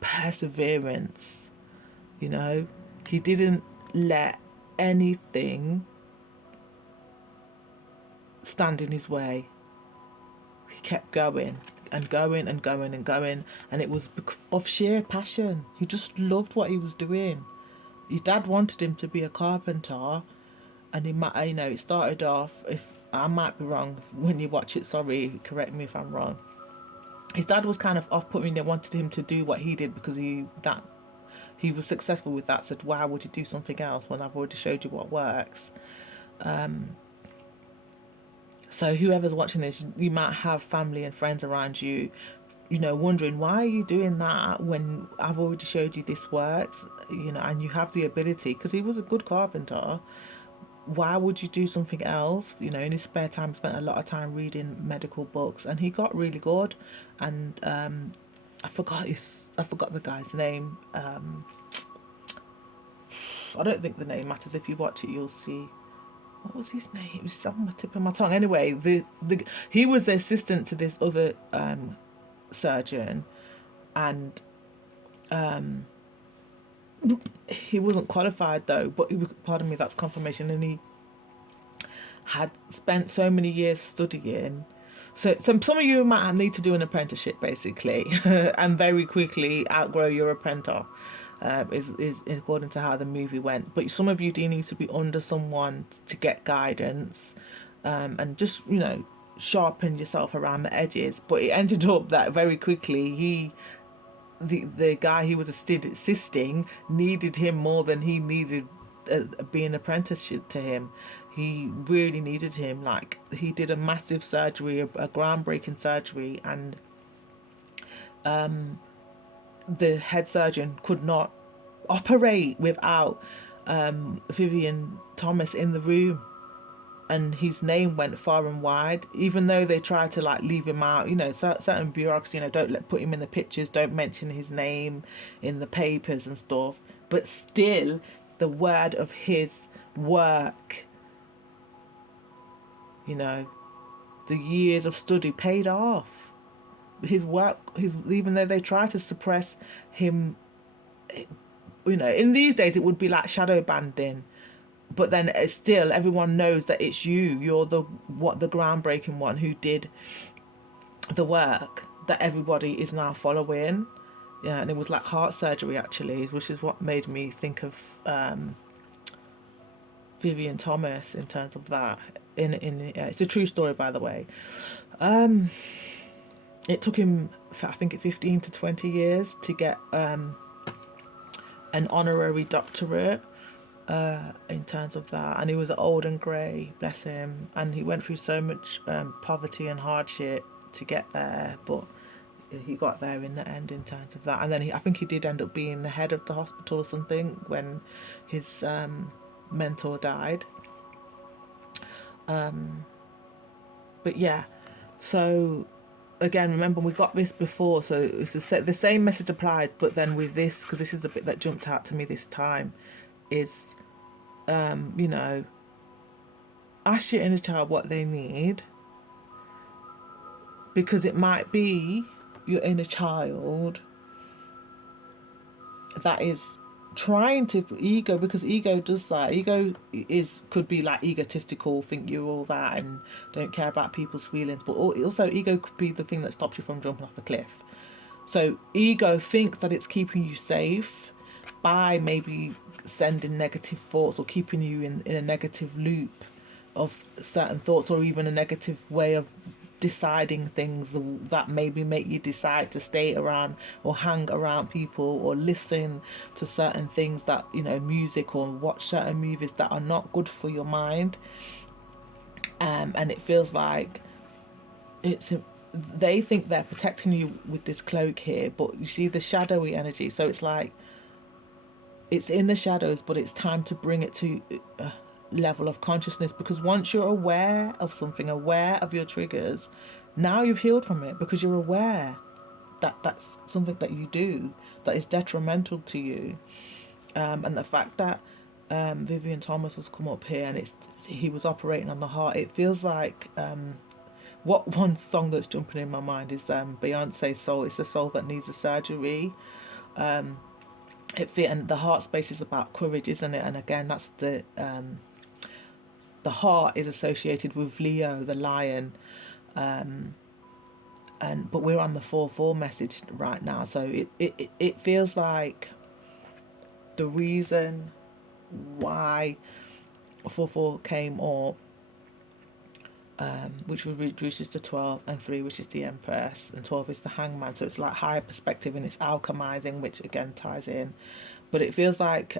perseverance. He didn't let anything stand in his way. He kept going and going and going and going, and it was of sheer passion. He just loved what he was doing. His dad wanted him to be a carpenter, and it started off, if I might be wrong when you watch it, sorry, correct me if I'm wrong. His dad was kind of off-putting. They wanted him to do what he did because he was successful with that. Said, why would you do something else when I've already showed you what works? So whoever's watching this, you might have family and friends around you wondering, why are you doing that when I've already showed you this works, and you have the ability, because he was a good carpenter. Why would you do something else? In his spare time, spent a lot of time reading medical books, and he got really good. And I forgot the guy's name. I don't think the name matters. If you watch it, you'll see. What was his name? It was on the tip of my tongue. Anyway, the he was the assistant to this other surgeon, and he wasn't qualified though. But pardon me, that's confirmation. And he had spent so many years studying. So some of you might need to do an apprenticeship basically, and very quickly outgrow your apprentice. Is according to how the movie went. But some of you do need to be under someone to get guidance, and just sharpen yourself around the edges. But it ended up that very quickly the guy he was assisting needed him more than he needed being apprenticeship to him. He really needed him. Like, he did a massive surgery, a groundbreaking surgery, and the head surgeon could not operate without Vivian Thomas in the room, and his name went far and wide. Even though they tried to like leave him out, certain bureaucracy, don't put him in the pictures, don't mention his name in the papers and stuff. But still, the word of his work, the years of study paid off. His work, even though they try to suppress him, in these days it would be like shadow banding, but then it's still, everyone knows that it's you're the groundbreaking one who did the work that everybody is now following. Yeah, and it was like heart surgery actually, which is what made me think of Vivian Thomas in terms of that. It's a true story, by the way. It took him, I think, 15 to 20 years to get an honorary doctorate in terms of that. And he was old and grey, bless him. And he went through so much poverty and hardship to get there, but he got there in the end in terms of that. And then I think he did end up being the head of the hospital or something when his mentor died. But yeah, so again, remember, we got this before, so it's the same message applies, but then with this, because this is a bit that jumped out to me this time, is ask your inner child what they need, because it might be your inner child that is trying to ego, because ego does that. Ego could be like egotistical, think you're all that and don't care about people's feelings, but also ego could be the thing that stops you from jumping off a cliff. So ego thinks that it's keeping you safe by maybe sending negative thoughts or keeping you in a negative loop of certain thoughts, or even a negative way of deciding things that maybe make you decide to stay around or hang around people or listen to certain things that, music, or watch certain movies that are not good for your mind. And it feels like they think they're protecting you with this cloak here, but you see the shadowy energy. So it's like it's in the shadows, but it's time to bring it to a level of consciousness, because once you're aware of something, aware of your triggers, now you've healed from it, because you're aware that that's something that you do that is detrimental to you. And the fact that Vivian Thomas has come up here, and he was operating on the heart, it feels like what one song that's jumping in my mind is Beyonce's Soul. It's a soul that needs a surgery. And the heart space is about courage, isn't it? And again, that's the heart is associated with Leo, the lion, but we're on the 4-4 message right now, so it feels like the reason why 4-4 came up, which reduces to 12, and 3, which is the Empress, and 12 is the Hangman. So it's like higher perspective, and it's alchemizing, which again ties in. But it feels like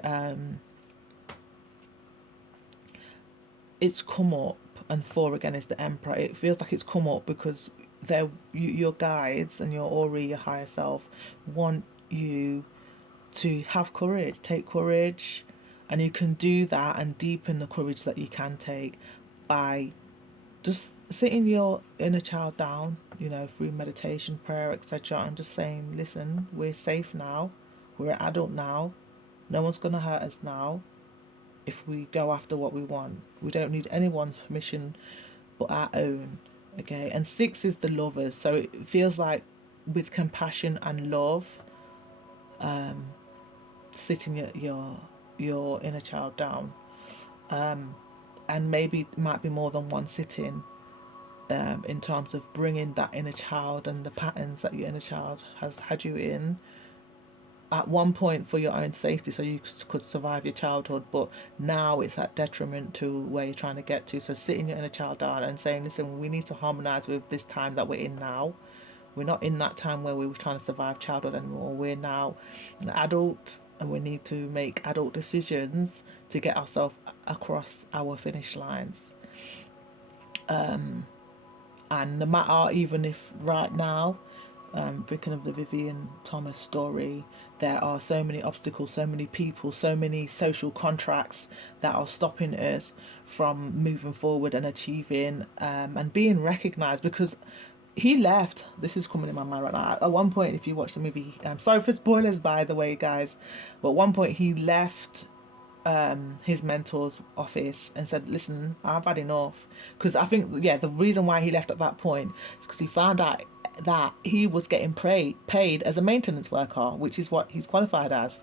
it's come up, and 4 again is the Emperor. It feels like it's come up because your guides and your Ori, your higher self, want you to have courage, take courage, and you can do that and deepen the courage that you can take by just sitting your inner child down, through meditation, prayer, etc., and just saying, listen, we're safe now, we're an adult now, no one's going to hurt us now if we go after what we want. We don't need anyone's permission but our own. Okay, and 6 is the lovers, so it feels like with compassion and love, sitting your inner child down, and maybe it might be more than one sitting, in terms of bringing that inner child and the patterns that your inner child has had you in at one point for your own safety, so you could survive your childhood, but now it's at detriment to where you're trying to get to. So sitting your inner child down and saying, listen, we need to harmonize with this time that we're in now. We're not in that time where we were trying to survive childhood anymore. We're now an adult, and we need to make adult decisions to get ourselves across our finish lines. And no matter, even if right now, thinking of the Vivian Thomas story, there are so many obstacles, so many people, so many social contracts that are stopping us from moving forward and achieving, and being recognized, because he left. This is coming in my mind right now. At one point, if you watch the movie, sorry for spoilers, by the way, guys, but at one point he left his mentor's office and said, listen, I've had enough. Because I think, yeah, the reason why he left at that point is because he found out that he was getting paid as a maintenance worker, which is what he's qualified as,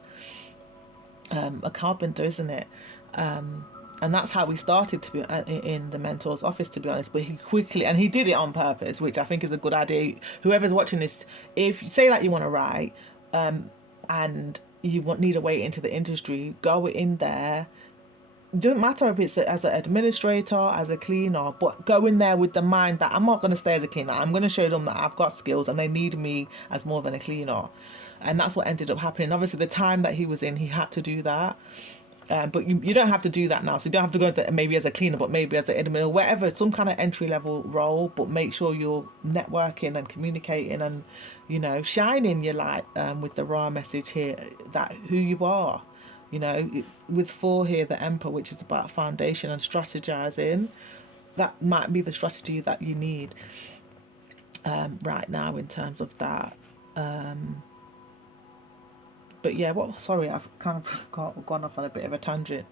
a carpenter, isn't it? And that's how we started to be in the mentor's office, to be honest. But he quickly, and he did it on purpose, which I think is a good idea. Whoever's watching this, if you say like you want to write, and you need a way into the industry, go in there. It doesn't matter if it's as an administrator, as a cleaner, but go in there with the mind that I'm not going to stay as a cleaner. I'm going to show them that I've got skills and they need me as more than a cleaner. And that's what ended up happening. Obviously, the time that he was in, he had to do that. But you don't have to do that now. So you don't have to go into maybe as a cleaner, but maybe as an admin or whatever, some kind of entry level role. But make sure you're networking and communicating and, shining your light, with the raw message here that who you are. With 4 here, the Emperor, which is about foundation and strategizing, that might be the strategy that you need, right now in terms of that. But yeah, sorry, I've kind of gone off on a bit of a tangent.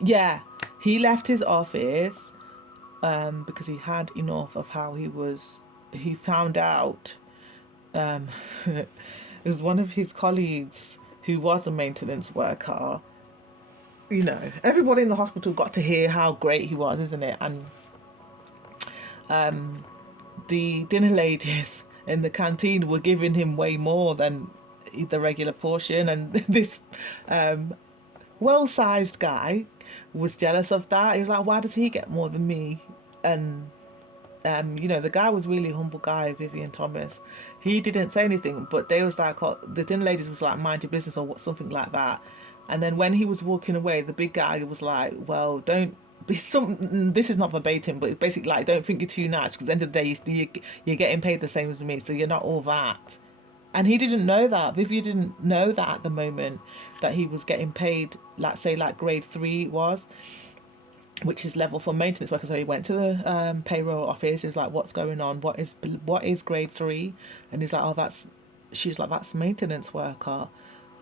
Yeah, he left his office, because he had enough of how he found out, it was one of his colleagues who was a maintenance worker. Everybody in the hospital got to hear how great he was, isn't it? And the dinner ladies in the canteen were giving him way more than the regular portion, and this well-sized guy was jealous of that. He was like, why does he get more than me? And the guy was really humble guy, Vivian Thomas. He didn't say anything, but they was like, the dinner ladies was like, mind your business or something like that. And then when he was walking away, the big guy was like, well, don't be some. This is not verbatim, but it's basically like, don't think you're too nice, because at the end of the day, you're getting paid the same as me, so you're not all that. And he didn't know that. Vivian didn't know that at the moment, that he was getting paid, let's say, like grade 3 was, which is level for maintenance worker. So he went to the payroll office. He was like, what's going on? What is grade 3? And he's like, she's like, that's maintenance worker.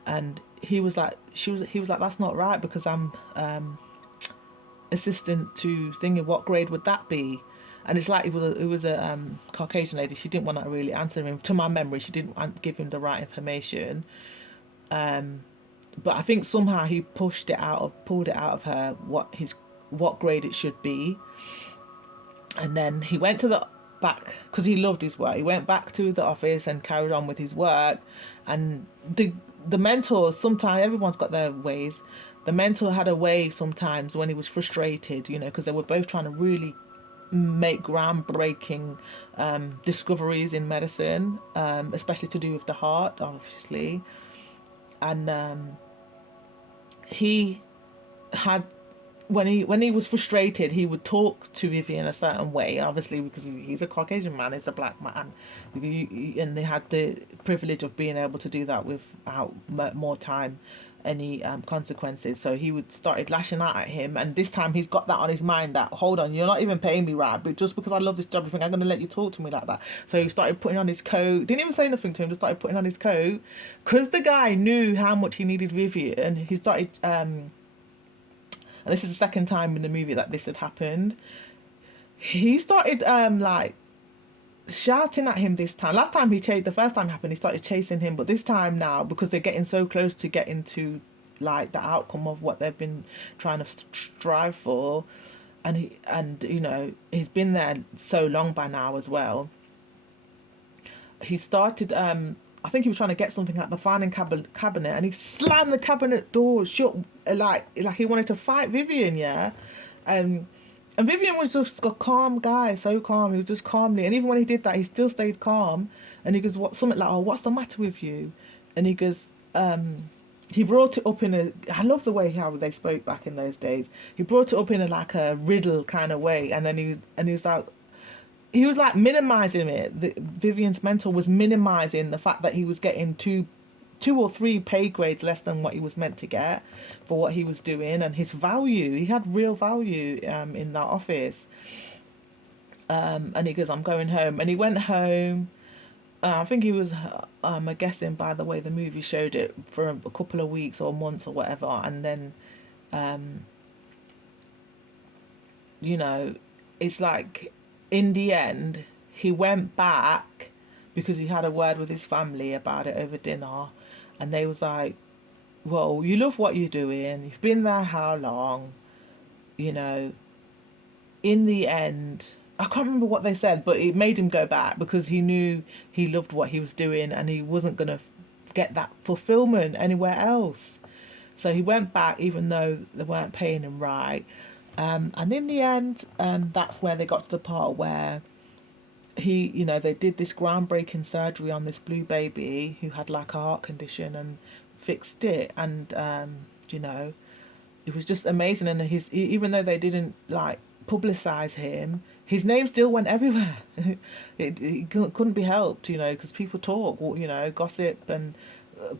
And he was like, he was like, that's not right, because I'm assistant to thingy. What grade would that be? And it's like it was a Caucasian lady. She didn't want to really answer him. To my memory, she didn't give him the right information. But I think somehow he pulled it out of her what grade it should be. And then he went to the back, because he loved his work. He went back to the office and carried on with his work. And the mentors, sometimes everyone's got their ways. The mentor had a way sometimes when he was frustrated, because they were both trying to really make groundbreaking discoveries in medicine, especially to do with the heart, obviously. And he had when he was frustrated, he would talk to Vivian a certain way, obviously because he's a Caucasian man, he's a black man, and they had the privilege of being able to do that without more time any consequences. So he would started lashing out at him, and this time he's got that on his mind that, hold on, you're not even paying me right, but just because I love this job, you think I'm going to let you talk to me like that? So he started putting on his coat, didn't even say nothing to him, just started putting on his coat because the guy knew how much he needed Vivian. He started and this is the second time in the movie that this had happened. He started like shouting at him this time. Last time he chased, the first time it happened, he started chasing him, but this time now, because they're getting so close to getting to like the outcome of what they've been trying to strive for, and you know, he's been there so long by now as well. He started I think he was trying to get something out the filing cabinet, and he slammed the cabinet door shut, like he wanted to fight Vivian, yeah. Um, and Vivian was just a calm guy, so calm. He was just calmly, and even when he did that, he still stayed calm. And he goes, "What?" Something like, "Oh, what's the matter with you?" And he goes, he brought it up in a. I love the way how they spoke back in those days. He brought it up in a like a riddle kind of way, and then he was like, minimizing it. Vivian's mentor was minimizing the fact that he was getting two or three pay grades less than what he was meant to get for what he was doing, and his value. He had real value in that office. And he goes, "I'm going home," and he went home. I think he was, I'm guessing by the way the movie showed it, for a couple of weeks or months or whatever, and then, you know, it's like in the end he went back because he had a word with his family about it over dinner, and they was like, "Well, you love what you're doing. You've been there how long? You know, in the end," I can't remember what they said, but it made him go back because he knew he loved what he was doing and he wasn't going to get that fulfillment anywhere else. So he went back even though they weren't paying him right. And in the end, that's where they got to the part where they did this groundbreaking surgery on this blue baby who had like a heart condition and fixed it. And, it was just amazing. And even though they didn't like publicize him, his name still went everywhere. It couldn't be helped, because people talk, gossip, and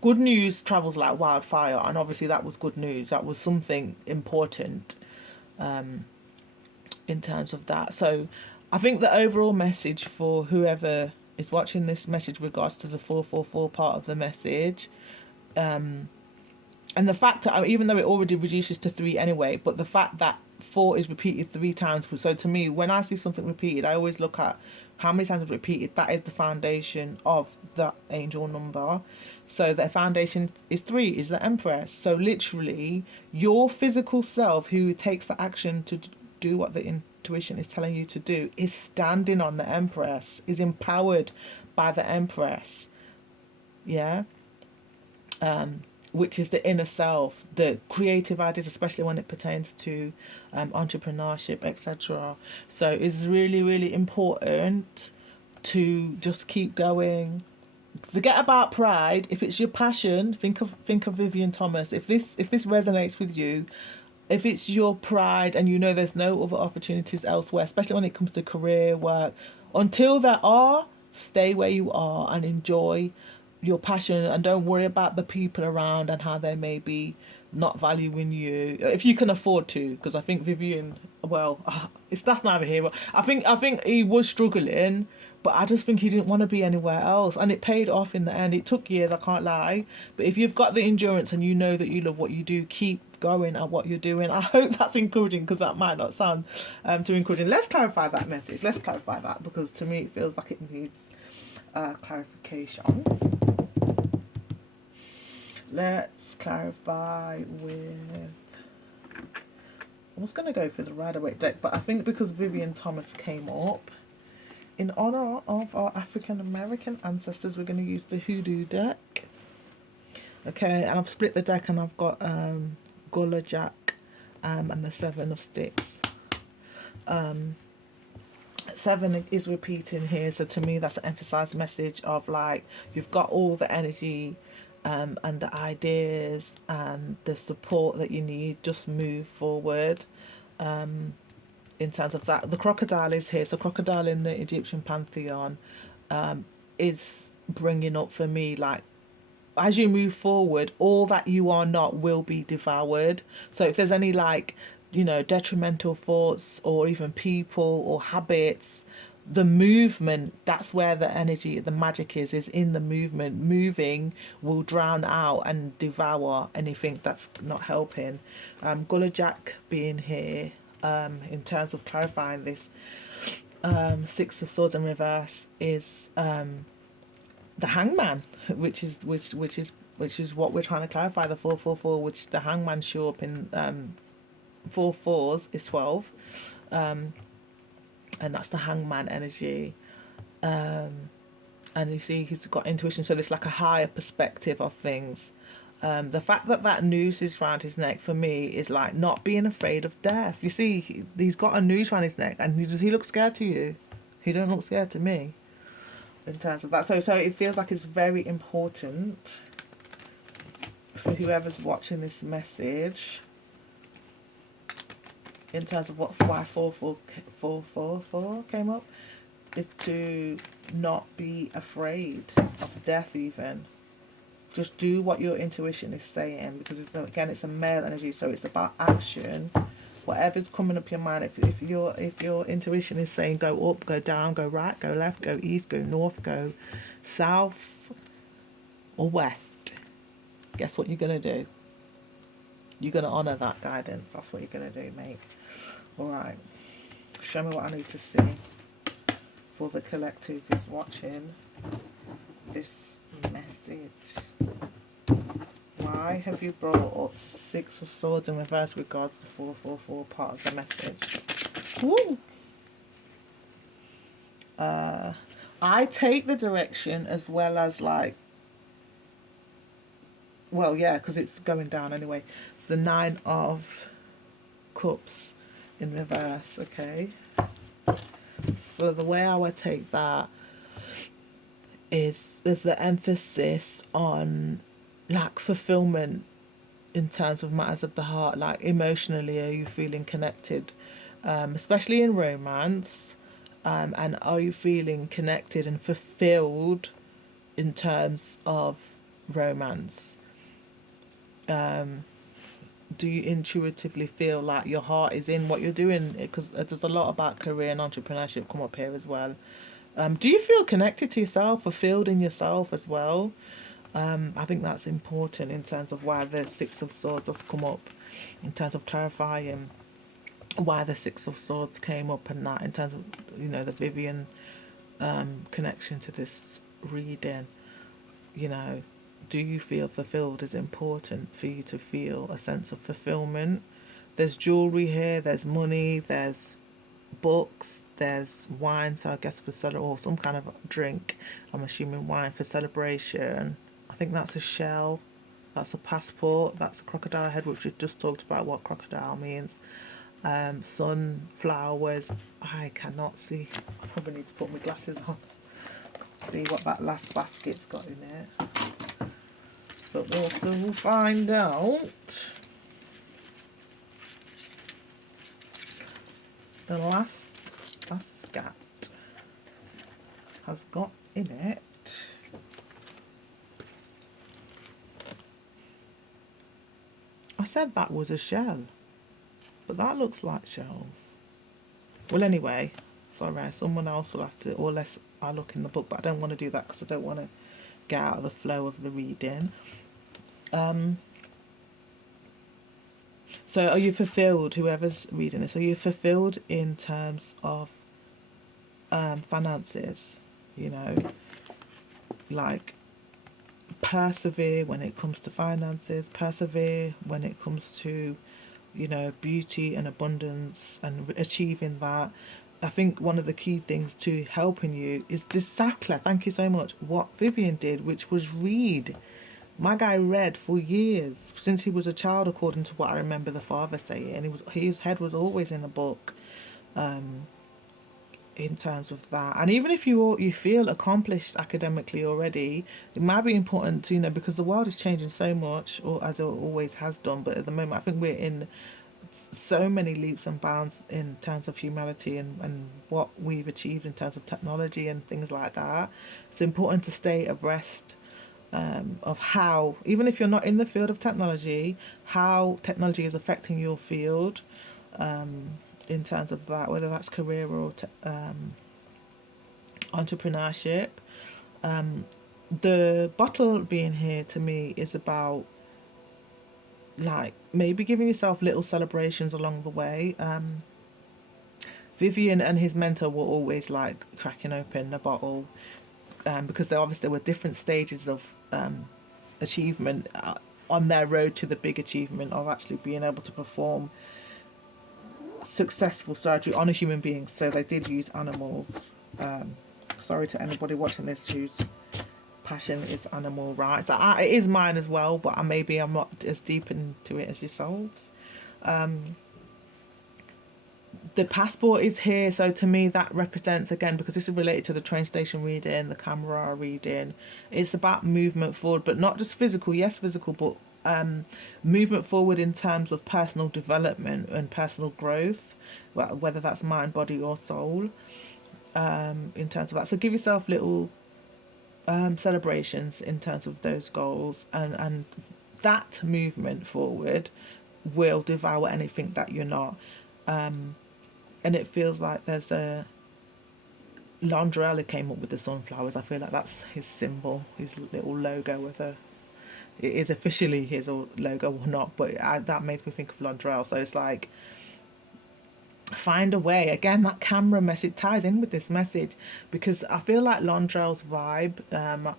good news travels like wildfire. And obviously that was good news. That was something important in terms of that. So I think the overall message for whoever is watching this message regards to the 444 part of the message, and the fact that, even though it already reduces to 3 anyway, but the fact that 4 is repeated 3 times. So to me, when I see something repeated, I always look at how many times it's repeated. That is the foundation of the angel number. So the foundation is 3, is the Empress. So literally, your physical self who takes the action to do what the intuition is telling you to do is standing on the Empress, is empowered by the Empress. Yeah. Which is the inner self, the creative ideas, especially when it pertains to entrepreneurship, etc. So it's really, really important to just keep going. Forget about pride. If it's your passion, think of Vivian Thomas. If this resonates with you, if it's your pride and there's no other opportunities elsewhere, especially when it comes to career, work, until there are, stay where you are and enjoy your passion, and don't worry about the people around and how they may be not valuing you if you can afford to. Because I think Vivian, well, that's neither here. But I think he was struggling, but I just think he didn't want to be anywhere else, and it paid off in the end. It took years, I can't lie, but if you've got the endurance and you know that you love what you do, keep going at what you're doing. I hope that's encouraging, because that might not sound too encouraging. Let's clarify that message. Let's clarify that, because to me it feels like it needs clarification. Let's clarify with... I was going to go for the Rider-Waite deck, but I think because Vivian Thomas came up, in honor of our African American ancestors, we're going to use the Hoodoo deck. Okay, and I've split the deck, and I've got Gula Jack and the 7 of Sticks. 7 is repeating here, so to me that's an emphasized message of like, you've got all the energy and the ideas and the support that you need. Just move forward. In terms of that, the crocodile is here. So crocodile in the Egyptian pantheon is bringing up for me, like, as you move forward, all that you are not will be devoured. So if there's any, like, detrimental thoughts or even people or habits, the movement, that's where the energy, the magic is in the movement. Moving will drown out and devour anything that's not helping. Gullah Jack being here, in terms of clarifying this, Six of Swords in reverse is the Hangman, which is what we're trying to clarify. The 444, which the Hangman show up in, 4 4s is 12, and that's the Hangman energy. And you see, he's got intuition, so there's like a higher perspective of things. The fact that that noose is around his neck for me is like not being afraid of death. You see, he's got a noose around his neck, and he looks scared to you. He don't look scared to me. In terms of that, so it feels like it's very important for whoever's watching this message, in terms of why 4 4 came up, is to not be afraid of death. Even just do what your intuition is saying, because it's a male energy, so it's about action. Whatever's coming up your mind, if your intuition is saying go up, go down, go right, go left, go east, go north, go south or west, guess what you're gonna do? You're gonna honor that guidance. That's what you're gonna do, mate. All right, show me what I need to see for the collective is watching this message. Why have you brought up Six of Swords in reverse regards to 4 part of the message? Woo! I take the direction as well as, like, well, yeah, because it's going down anyway. It's the 9 of Cups in reverse, okay? So the way I would take that is there's the emphasis on, like, fulfillment in terms of matters of the heart. Like, emotionally, are you feeling connected, especially in romance, and are you feeling connected and fulfilled in terms of romance? Do you intuitively feel like your heart is in what you're doing? Because there's a lot about career and entrepreneurship come up here as well. Do you feel connected to yourself, fulfilled in yourself as well? I think that's important in terms of why the Six of Swords has come up, in terms of clarifying why the Six of Swords came up, and that in terms of, the Vivian connection to this reading. Do you feel fulfilled is important for you to feel a sense of fulfillment. There's jewelry here, there's money, there's books, there's wine, so I guess or some kind of drink, I'm assuming wine for celebration. I think that's a shell, that's a passport, that's a crocodile head, which we've just talked about what crocodile means. Sunflowers, I cannot see, I probably need to put my glasses on, see what that last basket's got in it, but we'll soon find out. The last basket has got in it I said that was a shell, but that looks like shells. Well, anyway, sorry, someone else will have to, or unless I look in the book, but I don't want to do that because I don't want to get out of the flow of the reading. So are you fulfilled, whoever's reading this, are you fulfilled in terms of finances? Like, persevere when it comes to finances, persevere when it comes to, beauty and abundance and achieving that. I think one of the key things to helping you is exactly, thank you so much, what Vivian did, which was read. My guy read for years, since he was a child, according to what I remember the father saying. His head was always in a book. in terms of that. And even if you feel accomplished academically already, it might be important to, because the world is changing so much, or as it always has done. But at the moment, I think we're in so many leaps and bounds in terms of humanity, and what we've achieved in terms of technology and things like that. It's important to stay abreast of how, even if you're not in the field of technology, how technology is affecting your field, in terms of that, whether that's career or entrepreneurship. The bottle being here to me is about, like, maybe giving yourself little celebrations along the way. Vivian and his mentor were always like cracking open a bottle, because there obviously were different stages of achievement on their road to the big achievement of actually being able to perform successful surgery on a human being. So they did use animals. Sorry to anybody watching this whose passion is animal rights. It is mine as well, but maybe I'm not as deep into it as yourselves. The passport is here, so to me that represents, again, because this is related to the train station reading, the camera reading, it's about movement forward, but not just physical, yes, physical, but movement forward in terms of personal development and personal growth, whether that's mind, body, or soul, in terms of that. So give yourself little celebrations in terms of those goals, and that movement forward will devour anything that you're not. And it feels like there's a Landrella came up with the sunflowers. I feel like that's his symbol, his little logo. Whether it is officially his or logo or not, but that makes me think of Landrell. So it's like, find a way. Again, that camera message ties in with this message, because I feel like Landrell's vibe, and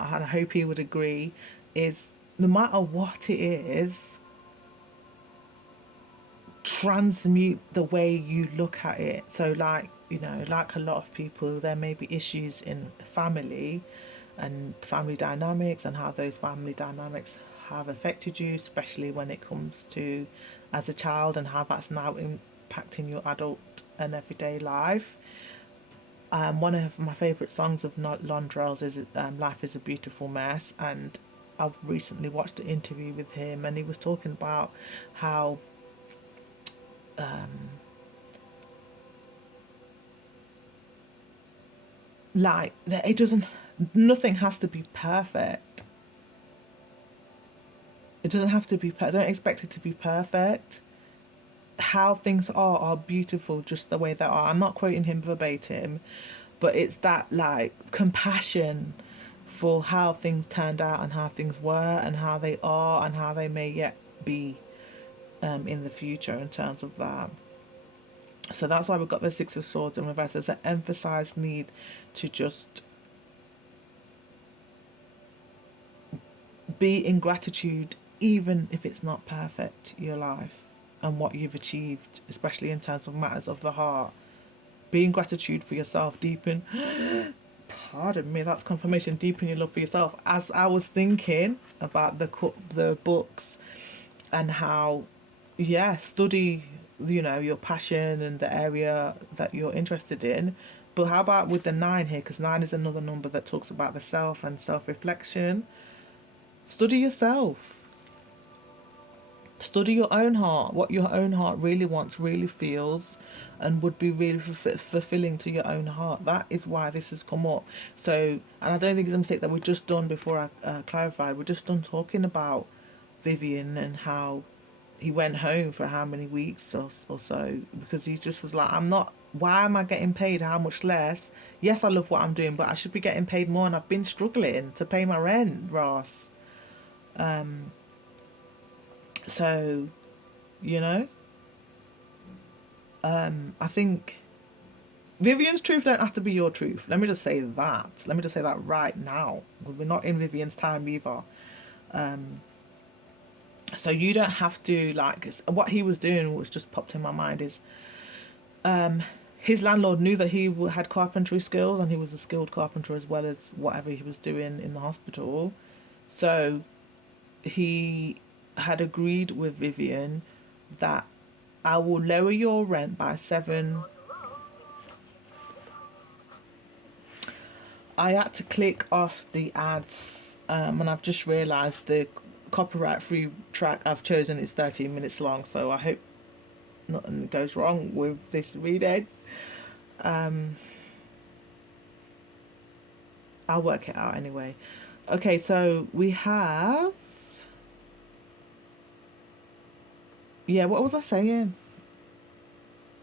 I hope he would agree, is no matter what it is, transmute the way you look at it. So, like, like a lot of people, there may be issues in family and family dynamics, and how those family dynamics have affected you, especially when it comes to as a child, and how that's now impacting your adult and everyday life. One of my favourite songs of Londrell's is Life is a Beautiful Mess, and I've recently watched an interview with him, and he was talking about how like it doesn't, nothing has to be perfect. It doesn't have to be don't expect it to be perfect. How things are beautiful just the way they are. I'm not quoting him verbatim, but it's that, like, compassion for how things turned out and how things were and how they are and how they may yet be in the future in terms of that. So that's why we've got the Six of Swords in reverse. There's an emphasized need to just be in gratitude, even if it's not perfect, your life and what you've achieved, especially in terms of matters of the heart. Be in gratitude for yourself, deepen, pardon me, that's confirmation, deepen your love for yourself. As I was thinking about the books, and how, yeah, study, your passion and the area that you're interested in. But how about with the 9 here? Because 9 is another number that talks about the self and self-reflection. Study yourself. Study your own heart, what your own heart really wants, really feels, and would be really fulfilling to your own heart. That is why this has come up. So, and I don't think it's a mistake that we've just done before I clarified. We're just done talking about Vivian and how he went home for how many weeks or so, because he just was like, I'm not, why am I getting paid how much less? Yes, I love what I'm doing, but I should be getting paid more, and I've been struggling to pay my rent, Ross. So, you know, I think Vivian's truth don't have to be your truth. Let me just say that. Let me just say that right now. We're not in Vivian's time either. So you don't have to, like, what he was doing, was just popped in my mind, is his landlord knew that he had carpentry skills, and he was a skilled carpenter as well as whatever he was doing in the hospital. So he had agreed with Vivian that I will lower your rent by 7. I had to click off the ads, and I've just realised the copyright free track I've chosen is 13 minutes long, so I hope nothing goes wrong with this reading. I'll work it out anyway. Okay, so we have. Yeah, what was I saying?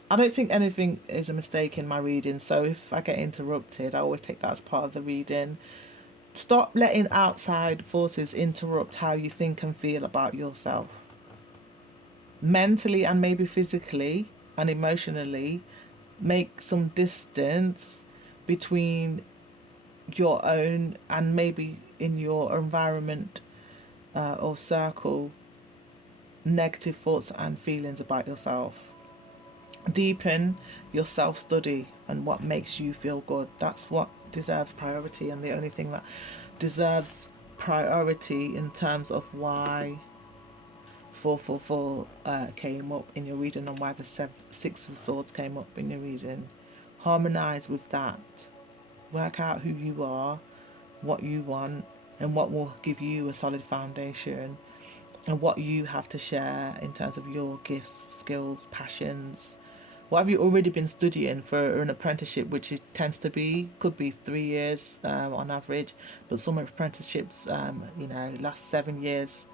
I don't think anything is a mistake in my reading, so if I get interrupted, I always take that as part of the reading. Stop letting outside forces interrupt how you think and feel about yourself. Mentally and maybe physically and emotionally, make some distance between your own and maybe in your environment or circle negative thoughts and feelings about yourself. Deepen your self study and what makes you feel good. That's what deserves priority, and the only thing that deserves priority in terms of why 444 came up in your reading and why the Six of Swords came up in your reading. Harmonize with that. Work out who you are, what you want, and what will give you a solid foundation, and what you have to share in terms of your gifts, skills, passions. What have you already been studying for an apprenticeship, which it tends to be, could be 3 years on average, but some apprenticeships, last 7 years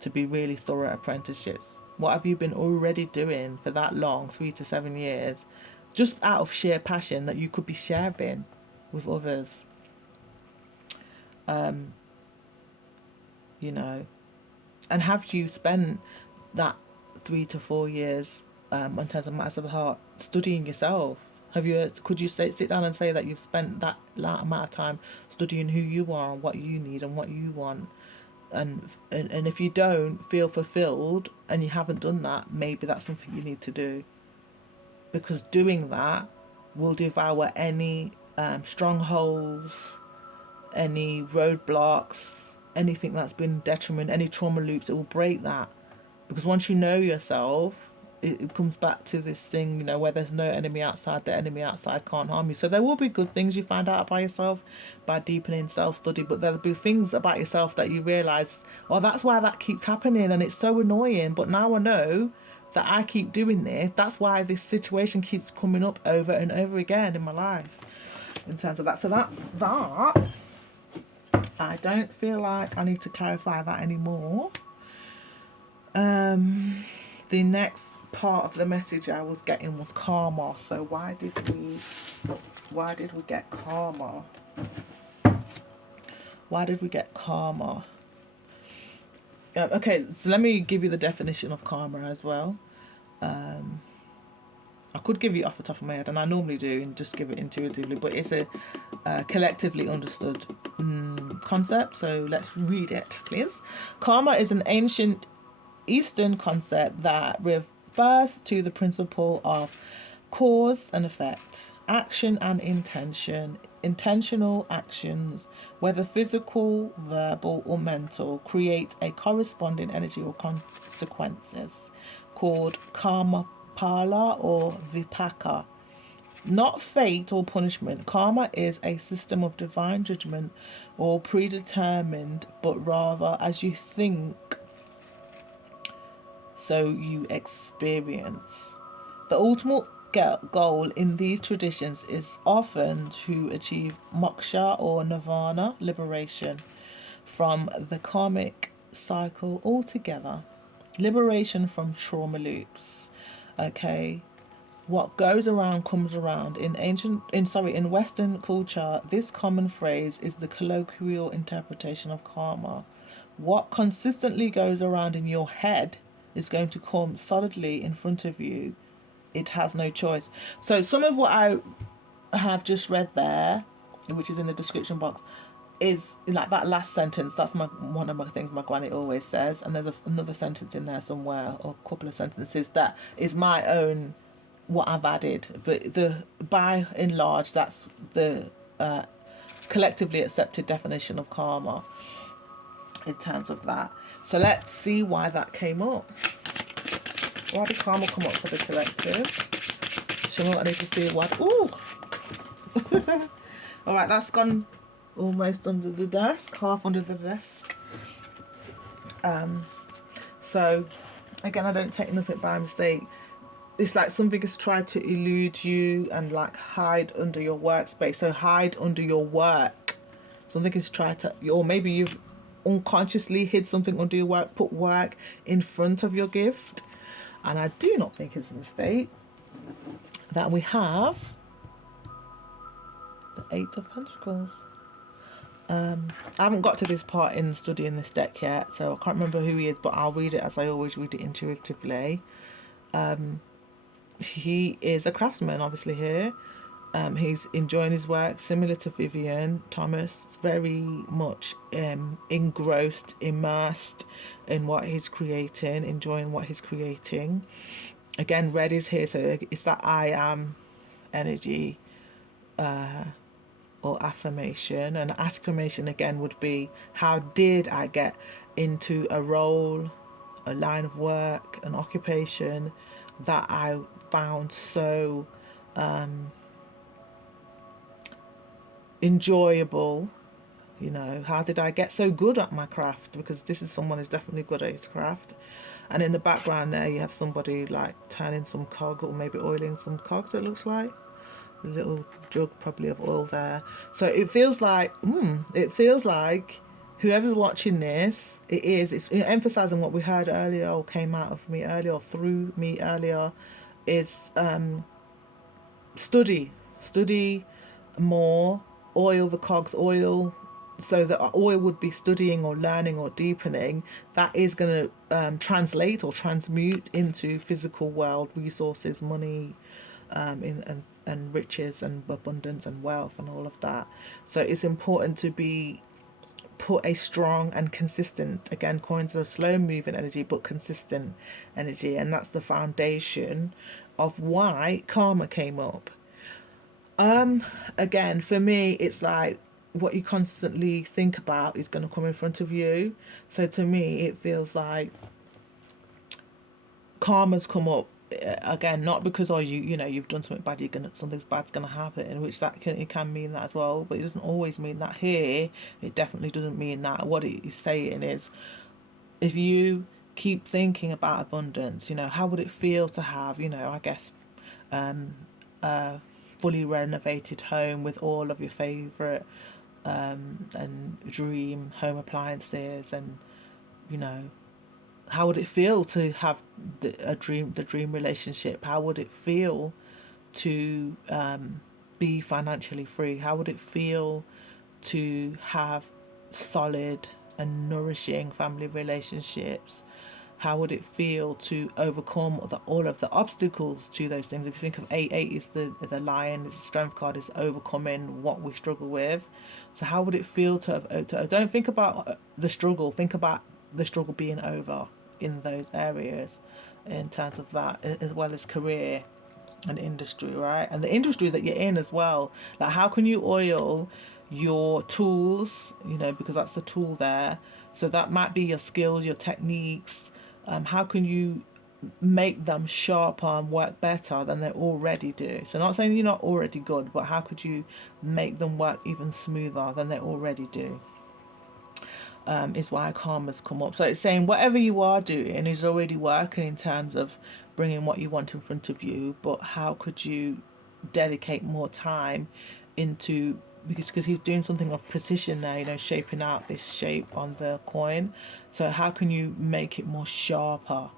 to be really thorough apprenticeships. What have you been already doing for that long, 3 to 7 years, just out of sheer passion that you could be sharing with others? And have you spent that 3 to 4 years in terms of matters of the heart studying yourself? Could you sit down and say that you've spent that amount of time studying who you are and what you need and what you want? And if you don't feel fulfilled and you haven't done that, maybe that's something you need to do, because doing that will devour any strongholds, any roadblocks, anything that's been detriment, any trauma loops. It will break that, because once you know yourself, it comes back to this thing, where there's no enemy outside, the enemy outside can't harm you. So there will be good things you find out about yourself by deepening self-study, but there'll be things about yourself that you realise, oh, that's why that keeps happening and it's so annoying, but now I know that I keep doing this. That's why this situation keeps coming up over and over again in my life, in terms of that. So that's that. I don't feel like I need to clarify that anymore. The next part of the message I was getting was karma. So why did we get karma? Why did we get karma? Okay, so let me give you the definition of karma as well. I could give you off the top of my head, and I normally do, and just give it intuitively, but it's a collectively understood concept. So let's read it, please. Karma is an ancient Eastern concept that refers to the principle of cause and effect, action and intention. Intentional actions, whether physical, verbal, or mental, create a corresponding energy or consequences, called karma pala or vipaka. Not fate or punishment. Karma is a system of divine judgment or predetermined, but rather as you think, so you experience. The ultimate goal in these traditions is often to achieve moksha or nirvana, liberation from the karmic cycle altogether, liberation from trauma loops. Okay, what goes around comes around. In Western culture, this common phrase is the colloquial interpretation of karma. What consistently goes around in your head is going to come solidly in front of you. It has no choice. So some of what I have just read there, which is in the description box, is like that last sentence. That's one of my things my granny always says, and there's another sentence in there somewhere, or a couple of sentences that is my own, what I've added. But by and large, that's the collectively accepted definition of karma in terms of that. So let's see why that came up. Why did karma come up for the collective? I need to see what. Ooh. All right, that's gone almost under the desk, half under the desk. So again, I don't take nothing by mistake. It's like something has tried to elude you and like hide under your workspace. So hide under your work. Something has tried to, or maybe you've unconsciously hid something under your work, put work in front of your gift. And I do not think it's a mistake that we have the Eight of Pentacles. I haven't got to this part in studying this deck yet, so I can't remember who he is, but I'll read it as I always read it intuitively. He is a craftsman, obviously, here. He's enjoying his work, similar to Vivian Thomas, very much engrossed, immersed in what he's creating, enjoying what he's creating. Again, red is here, so it's that I am energy or affirmation. And affirmation again would be, how did I get into a role, a line of work, an occupation that I found so enjoyable? You know, how did I get so good at my craft? Because this is someone who's definitely good at his craft. And in the background there, you have somebody like turning some cogs, or maybe oiling some cogs, it looks like. A little jug probably of oil there. So it feels like, whoever's watching this, it's emphasizing what we heard earlier, or came out of me earlier, or through me earlier, is study more, oil the cogs, oil, so that oil would be studying or learning or deepening. That is going to translate or transmute into physical world resources, money, and riches and abundance and wealth and all of that. So it's important to be put a strong and consistent, again, coins of slow moving energy, but consistent energy, and that's the foundation of why karma came up. Again, for me, it's like what you constantly think about is going to come in front of you. So to me, it feels like karma's come up again, not because, oh, you know, you've done something bad, you're gonna, something's bad's gonna happen, which that can, it can mean that as well, but it doesn't always mean that. Here it definitely doesn't mean that. What it is saying is, if you keep thinking about abundance, you know, how would it feel to have, you know, I guess, a fully renovated home with all of your favorite and dream home appliances, and you know, how would it feel to have the dream relationship? How would it feel to be financially free? How would it feel to have solid and nourishing family relationships? How would it feel to overcome all of the obstacles to those things? If you think of eight is the lion, it's the strength card, is overcoming what we struggle with. So how would it feel to don't think about the struggle, think about the struggle being over in those areas, in terms of that, as well as career and industry, right? And the industry that you're in as well. Like, how can you oil your tools, you know, because that's the tool there. So that might be your skills, your techniques. How can you make them sharper and work better than they already do? So not saying you're not already good, but how could you make them work even smoother than they already do? Is why karma's come up. So it's saying whatever you are doing is already working in terms of bringing what you want in front of you, but how could you dedicate more time into, because he's doing something of precision there, you know, shaping out this shape on the coin. So how can you make it more sharper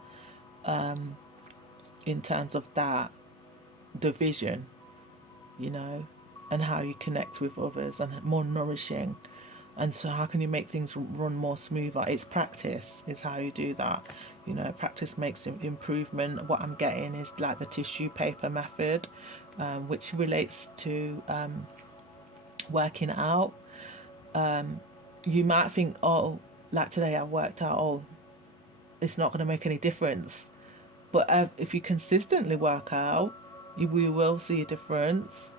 in terms of that division, you know, and how you connect with others, and more nourishing. And so how can you make things run more smoother? It's practice is how you do that. You know, practice makes improvement. What I'm getting is like the tissue paper method, which relates to working out. You might think, oh, like today I worked out, oh, it's not going to make any difference. But if you consistently work out, you will see a difference.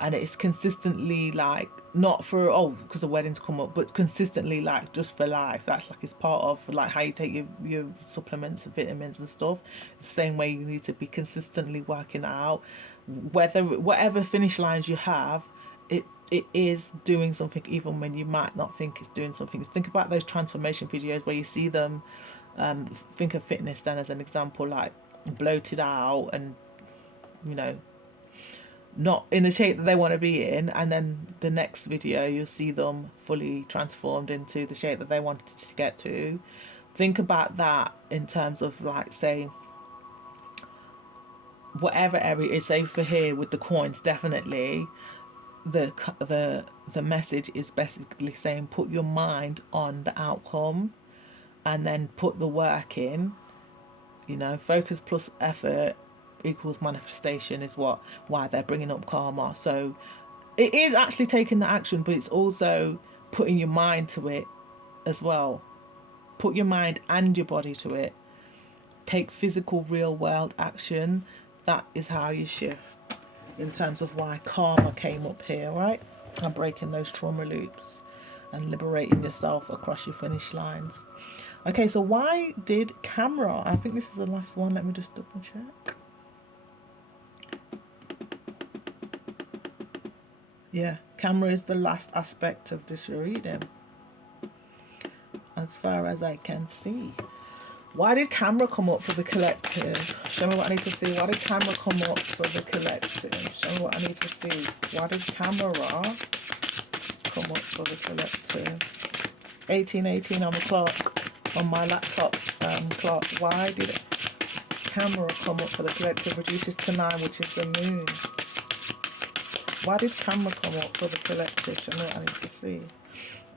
And it's consistently, like, not for, oh, because the wedding's come up, but consistently, like, just for life. That's like, it's part of like how you take your supplements and vitamins and stuff. The same way you need to be consistently working out, whether whatever finish lines you have, it is doing something even when you might not think it's doing something. Think about those transformation videos where you see them. Think of fitness then as an example, like bloated out and, you know, not in the shape that they want to be in, and then the next video you'll see them fully transformed into the shape that they wanted to get to. Think about that in terms of, like, say, whatever area is. Say for here with the coins, definitely the message is basically saying put your mind on the outcome and then put the work in. You know, focus plus effort equals manifestation is why they're bringing up karma. So it is actually taking the action, but it's also putting your mind to it as well. Put your mind and your body to it. Take physical real world action. That is how you shift in terms of why karma came up here, right? And breaking those trauma loops and liberating yourself across your finish lines. Okay, so why did camera? I think this is the last one. Let me just double check. Yeah, camera is the last aspect of this reading, as far as I can see. Why did camera come up for the collective? Show me what I need to see. Why did camera come up for the collective? Show me what I need to see. Why did camera come up for the collective? 1818 on the clock, on my laptop clock. Why did camera come up for the collective? Reduces to 9, which is the moon. Why did camera come up for the collective? Show me what I need to see.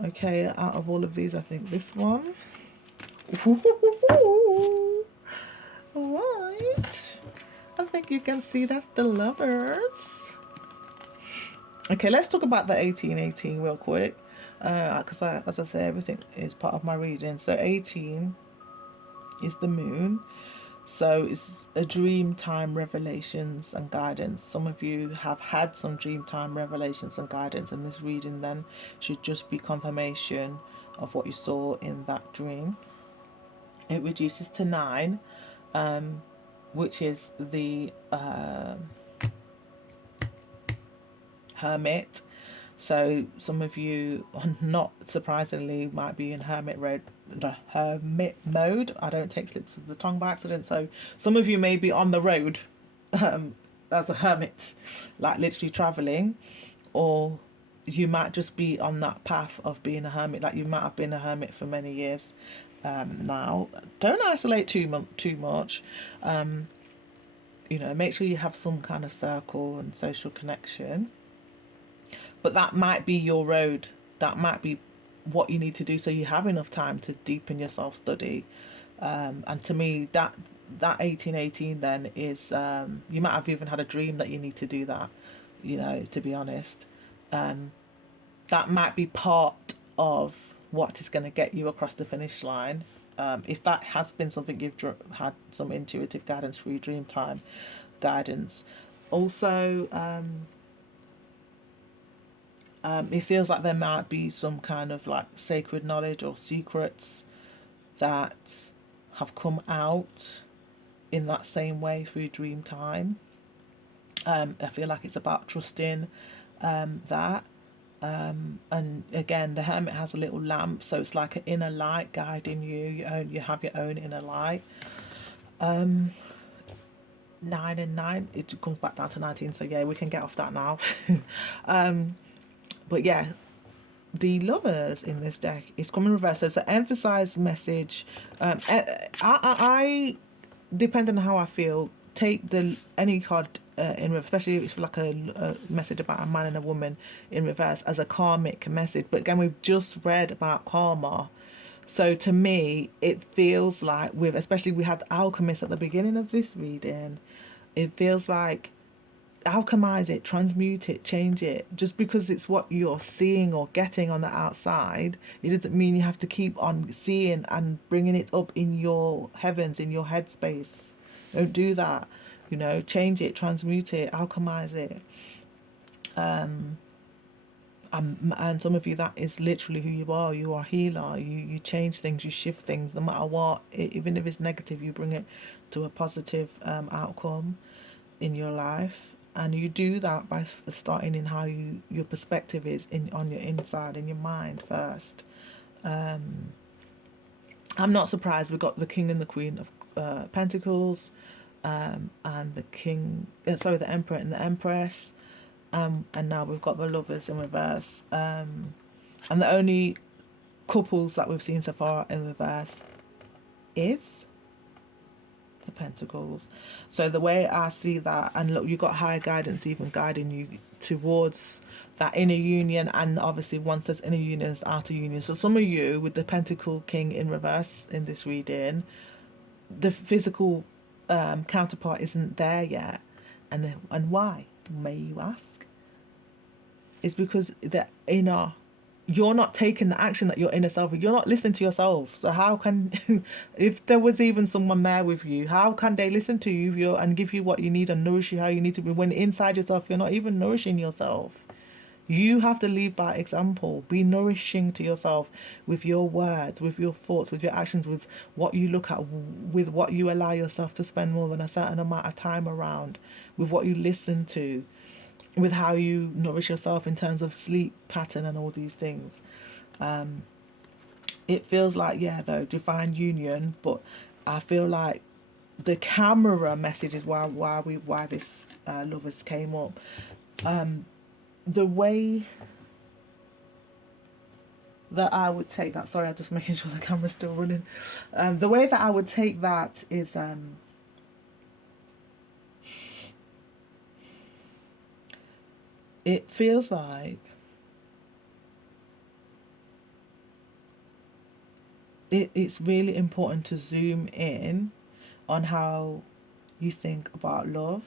Okay, out of all of these, I think this one. Right. I think you can see that's the lovers. Okay, let's talk about the 1818 real quick. Because as I say, everything is part of my reading. So 18 is the moon. So it's a dream time revelations and guidance. Some of you have had some dream time revelations and guidance, and this reading then should just be confirmation of what you saw in that dream. It reduces to 9, which is the hermit. So some of you, not surprisingly, might be in hermit mode. I don't take slips of the tongue by accident. So some of you may be on the road as a hermit, like literally traveling, or you might just be on that path of being a hermit. Like you might have been a hermit for many years now. Don't isolate too much. You know, make sure you have some kind of circle and social connection. But that might be your road. That might be what you need to do so you have enough time to deepen your self-study. And to me, that 1818 then is, you might have even had a dream that you need to do that, you know, to be honest. That might be part of what is going to get you across the finish line. If that has been something you've had some intuitive guidance through dream time guidance. Also, it feels like there might be some kind of like sacred knowledge or secrets that have come out in that same way through dream time. I feel like it's about trusting that. And again, the hermit has a little lamp, so it's like an inner light guiding you. You have your own inner light. 9 and 9, it comes back down to 19. So yeah, we can get off that now. But yeah, the lovers in this deck is coming reverse. So it's an emphasized message. I depending on how I feel, take any card in reverse, especially if it's like a message about a man and a woman in reverse, as a karmic message. But again, we've just read about karma. So to me, it feels like especially we had the alchemist at the beginning of this reading. It feels like alchemize it, transmute it, change it. Just because it's what you're seeing or getting on the outside, it doesn't mean you have to keep on seeing and bringing it up in your heavens, in your headspace. Don't do that. You know, change it, transmute it, alchemize it. And some of you, that is literally who you are. You are a healer. You change things, you shift things, no matter what. Even if it's negative, you bring it to a positive outcome in your life. And you do that by starting in how your perspective is on your inside, in your mind first. I'm not surprised we got the King and the Queen of Pentacles, and the Emperor and the Empress, and now we've got the Lovers in reverse. And the only couples that we've seen so far in reverse is the Pentacles. So the way I see that, and look, you've got higher guidance even guiding you towards that inner union, and obviously once there's inner union, there's outer union. So some of you with the Pentacle King in reverse in this reading, the physical counterpart isn't there yet. And why, may you ask? It's because the inner, you're not taking the action that your inner self, you're not listening to yourself. So how can if there was even someone there with you, how can they listen to you if you're, and give you what you need and nourish you how you need to be, when inside yourself you're not even nourishing yourself? You have to lead by example. Be nourishing to yourself with your words, with your thoughts, with your actions, with what you look at, with what you allow yourself to spend more than a certain amount of time around, with what you listen to, with how you nourish yourself in terms of sleep pattern and all these things. It feels like, yeah, though, divine union, but I feel like the camera message is why this Lovers came up. The way that I would take that, sorry, I'm just making sure the camera's still running. The way that I would take that is it feels like it's really important to zoom in on how you think about love.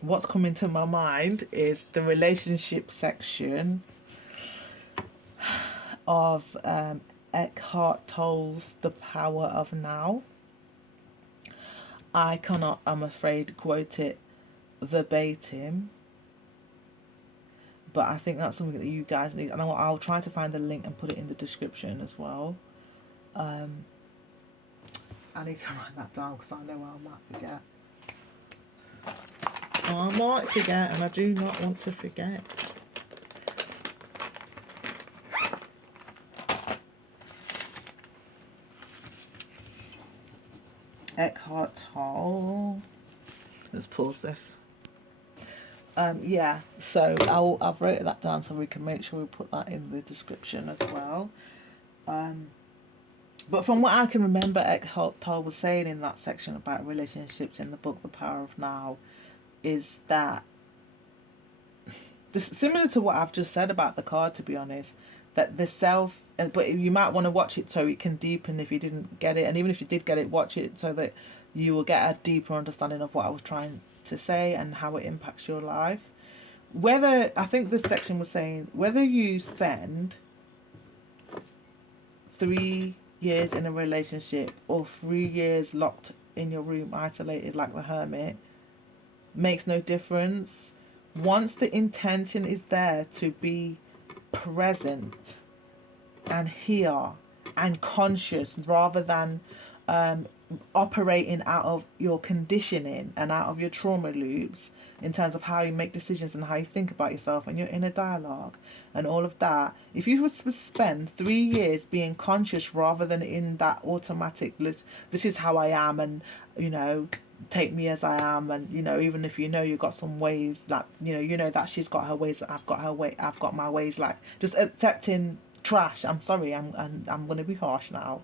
What's coming to my mind is the relationship section of Eckhart Tolle's The Power of Now. I cannot, I'm afraid, quote it verbatim, but I think that's something that you guys need, and I'll try to find the link and put it in the description as well. I need to write that down because I know I might forget. I might forget, and I do not want to forget. Eckhart Tolle. Let's pause this. Yeah, so I've wrote that down so we can make sure we put that in the description as well. But from what I can remember, Eckhart Tolle was saying in that section about relationships in the book The Power of Now, is that this, similar to what I've just said about the card, to be honest, that the self, but you might want to watch it so it can deepen if you didn't get it, and even if you did get it, watch it so that you will get a deeper understanding of what I was trying to say and how it impacts your life. Whether, I think the section was saying, whether you spend 3 years in a relationship or 3 years locked in your room isolated like the hermit, makes no difference. Once the intention is there to be present and here and conscious, rather than operating out of your conditioning and out of your trauma loops, in terms of how you make decisions and how you think about yourself and your inner dialogue and all of that, if you was to spend 3 years being conscious rather than in that automatic this is how I am, and take me as I am, and even if you've got some ways that that she's got her ways, that I've got her way, I've got my ways, like just accepting trash. I'm sorry, I'm going to be harsh now.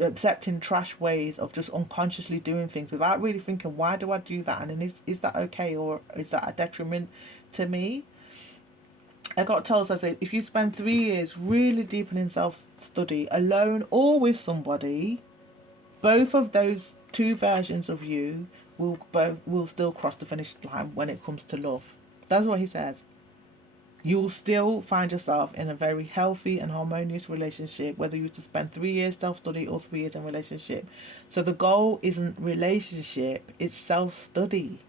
Accepting trash ways of just unconsciously doing things without really thinking, why do I do that, and then is that okay, or is that a detriment to me? Eckhart Tolle says that if you spend 3 years really deepening self-study alone or with somebody, both of those two versions of you will still cross the finish line when it comes to love. That's what he says. You will still find yourself in a very healthy and harmonious relationship, whether you to spend 3 years self-study or 3 years in relationship. So the goal isn't relationship, it's self-study,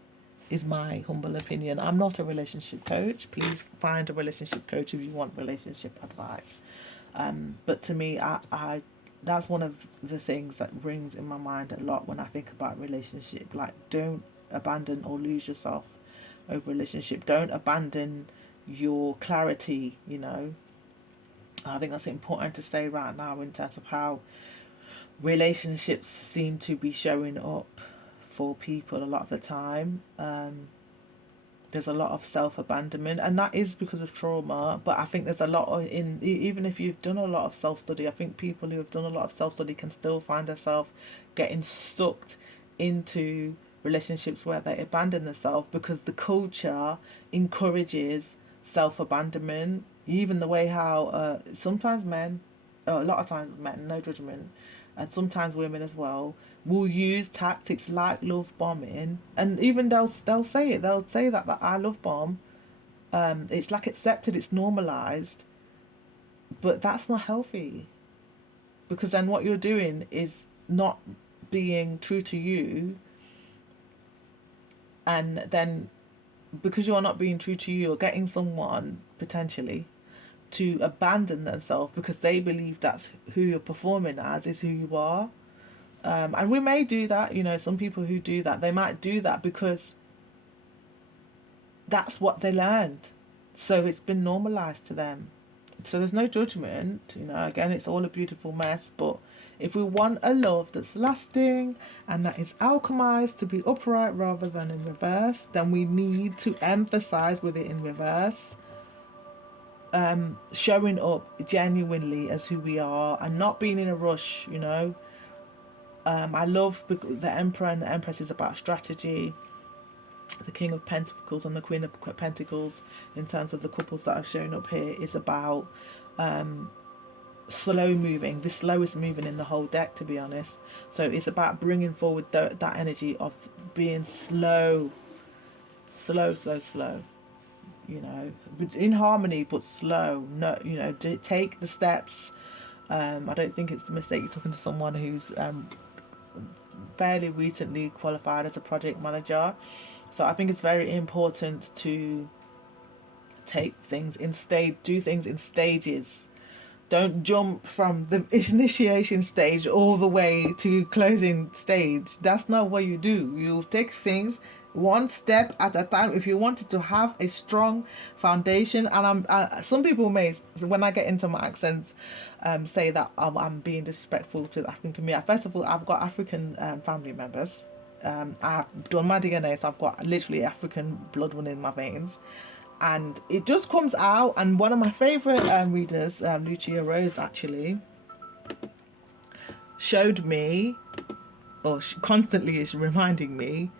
is my humble opinion. I'm not a relationship coach. Please find a relationship coach if you want relationship advice. But to me, I that's one of the things that rings in my mind a lot when I think about relationship. Like, don't abandon or lose yourself over relationship. Don't abandon your clarity, you know. I think that's important to say right now in terms of how relationships seem to be showing up for people a lot of the time. There's a lot of self abandonment, and that is because of trauma. But I think there's a lot of even if you've done a lot of self study, I think people who have done a lot of self study can still find themselves getting sucked into relationships where they abandon themselves because the culture encourages self abandonment. Even the way how sometimes men, a lot of times men, no judgment, and sometimes women as well, will use tactics like love bombing, and even they'll say that I love bomb. It's like accepted, it's normalized, but that's not healthy because then what you're doing is not being true to you, and then because you're not being true to you, you're getting someone potentially to abandon themselves because they believe that's who you're performing as is who you are. And we may do that, you know, some people who do that, they might do that because that's what they learned. So it's been normalized to them. So there's no judgment, you know, again, it's all a beautiful mess. But if we want a love that's lasting and that is alchemized to be upright rather than in reverse, then we need to emphasize with it in reverse, showing up genuinely as who we are and not being in a rush, you know. I love the Emperor and the Empress is about strategy. The King of Pentacles and the Queen of Pentacles, in terms of the couples that have shown up here, is about slow moving, the slowest moving in the whole deck, to be honest. So it's about bringing forward that energy of being slow, slow, you know, in harmony but slow. No, you know, take the steps. I don't think it's a mistake you're talking to someone who's fairly recently qualified as a project manager. So I think it's very important to take things in do things in stages. Don't jump from the initiation stage all the way to closing stage. That's not what you do. You take things one step at a time if you wanted to have a strong foundation. And some people may, when I get into my accents, say that I'm being disrespectful to the African community. First of all, I've got African family members. I've done my DNA, so I've got literally African blood running in my veins, and it just comes out. And one of my favorite readers, Lucia Rose, actually showed me, or she constantly is reminding me,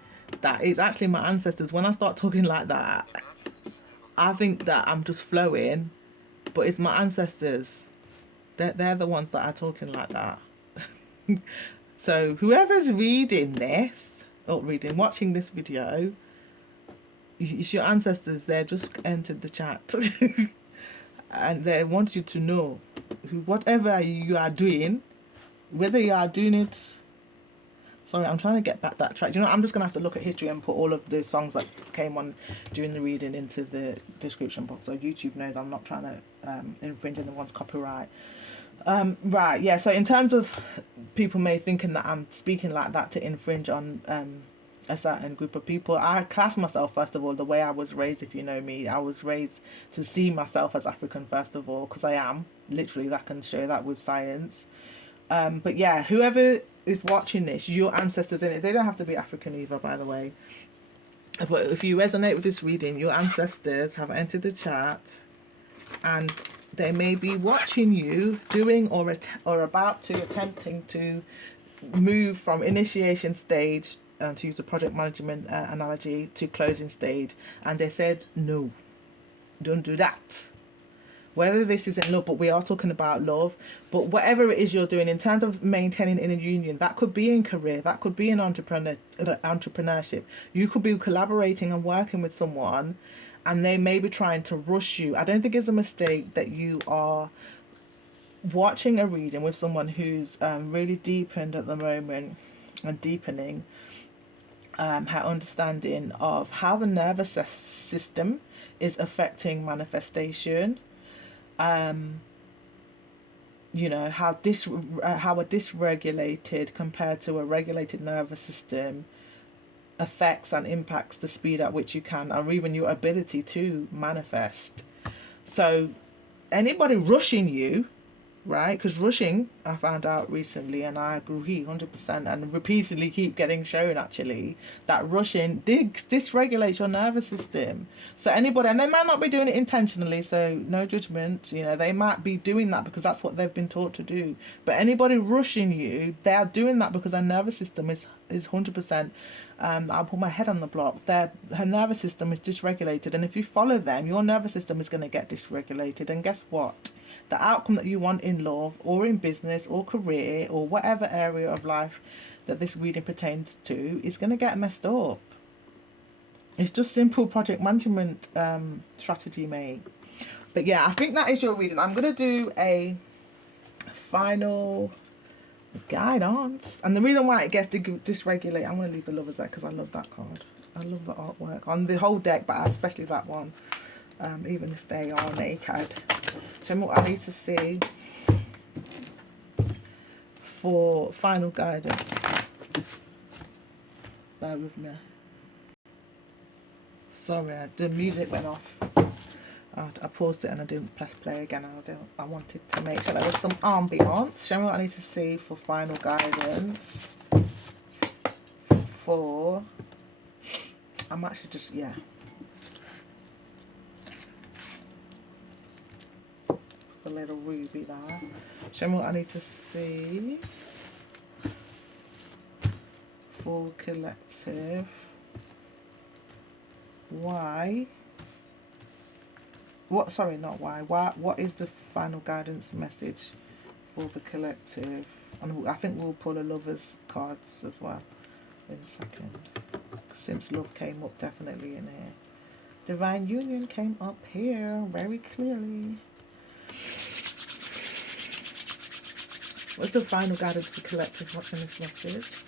that it's actually my ancestors. When I start talking like that, I think that I'm just flowing, but it's my ancestors. They're the ones that are talking like that. So whoever's reading this, or watching this video, it's your ancestors. They've just entered the chat. And they want you to know, whatever you are doing, whether you are doing it. Sorry, I'm trying to get back that track. You know, I'm just going to have to look at history and put all of the songs that came on during the reading into the description box, so YouTube knows I'm not trying to infringe anyone's copyright. Right, yeah, so in terms of people may thinking that I'm speaking like that to infringe on a certain group of people, I class myself, first of all, the way I was raised. If you know me, I was raised to see myself as African, first of all, because I am. Literally, that can show that with science. But yeah, whoever is watching this, your ancestors in it, they don't have to be African either, by the way. But if you resonate with this reading, your ancestors have entered the chat, and they may be watching you doing or about to attempting to move from initiation stage, to use the project management analogy, to closing stage, and they said no, don't do that. Whether this isn't love, but we are talking about love. But whatever it is you're doing in terms of maintaining in a union, that could be in career, that could be in entrepreneurship. You could be collaborating and working with someone, and they may be trying to rush you. I don't think it's a mistake that you are watching a reading with someone who's really deepened at the moment and deepening her understanding of how the nervous system is affecting manifestation. you know, how how a dysregulated compared to a regulated nervous system affects and impacts the speed at which you can, or even your ability to manifest. So anybody rushing you, right? Because rushing, I found out recently, and I agree 100%, and repeatedly keep getting shown actually that rushing dysregulates your nervous system. So anybody, and they might not be doing it intentionally, so no judgment. You know, they might be doing that because that's what they've been taught to do. But anybody rushing you, they are doing that because their nervous system is 100%. I'll put my head on the block. Her nervous system is dysregulated, and if you follow them, your nervous system is going to get dysregulated. And guess what? The outcome that you want in love or in business or career or whatever area of life that this reading pertains to is going to get messed up. It's just simple project management strategy, mate. But yeah, I think that is your reading. I'm going to do a final guidance. And the reason why it gets dysregulated, I'm going to leave the lovers there because I love that card. I love the artwork on the whole deck, but especially that one. Even if they are naked. Show me what I need to see for final guidance. Bear with me. Sorry, the music went off. I paused it and I didn't press play again. I wanted to make sure there was some ambience. Show me what I need to see for final guidance. For I'm actually just a little ruby there. Show me what I need to see for collective. Why? What? Sorry, not why. Why? What is the final guidance message for the collective? And I think we'll pull a lovers cards as well in a second, since love came up definitely in here. Divine union came up here very clearly. What's the final guidance for collective watching this message?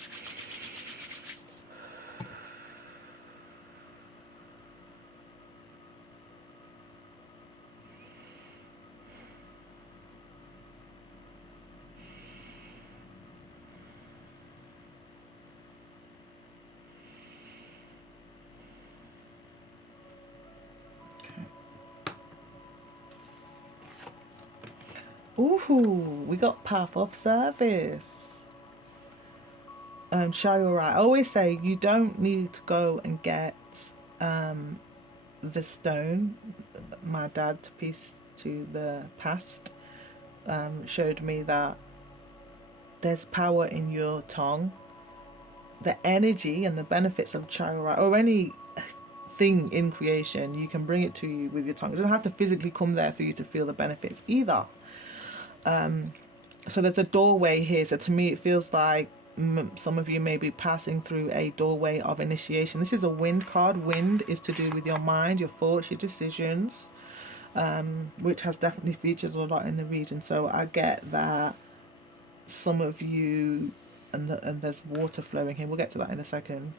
Ooh, we got path of service. Shire, I always say you don't need to go and get the stone. My dad, peace to the past, showed me that there's power in your tongue. The energy and the benefits of chakra or any thing in creation, you can bring it to you with your tongue. It doesn't have to physically come there for you to feel the benefits either. So there's a doorway here. So to me, it feels like some of you may be passing through a doorway of initiation. This is a wind card. Wind is to do with your mind, your thoughts, your decisions, which has definitely featured a lot in the reading. So I get that some of you, and there's water flowing here. We'll get to that in a second.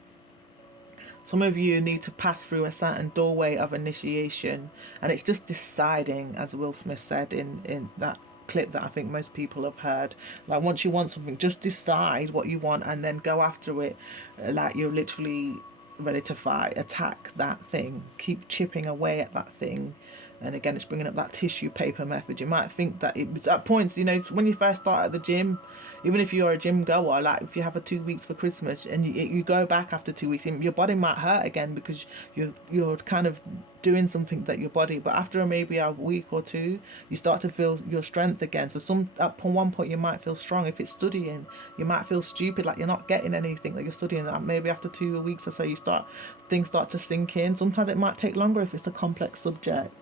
Some of you need to pass through a certain doorway of initiation, and it's just deciding, as Will Smith said in that clip that I think most people have heard. Like, once you want something, just decide what you want and then go after it, like you're literally ready to fight, attack that thing, keep chipping away at that thing. And again, it's bringing up that tissue paper method. You might think that it was at points, you know, when you first start at the gym, even if you're a gym goer, like if you have a 2 weeks for Christmas and you go back after 2 weeks, your body might hurt again because you're kind of doing something that your body, but after maybe a week or two, you start to feel your strength again. So at one point you might feel strong. If it's studying, you might feel stupid, like you're not getting anything that you're studying. Maybe after 2 weeks or so, things start to sink in. Sometimes it might take longer if it's a complex subject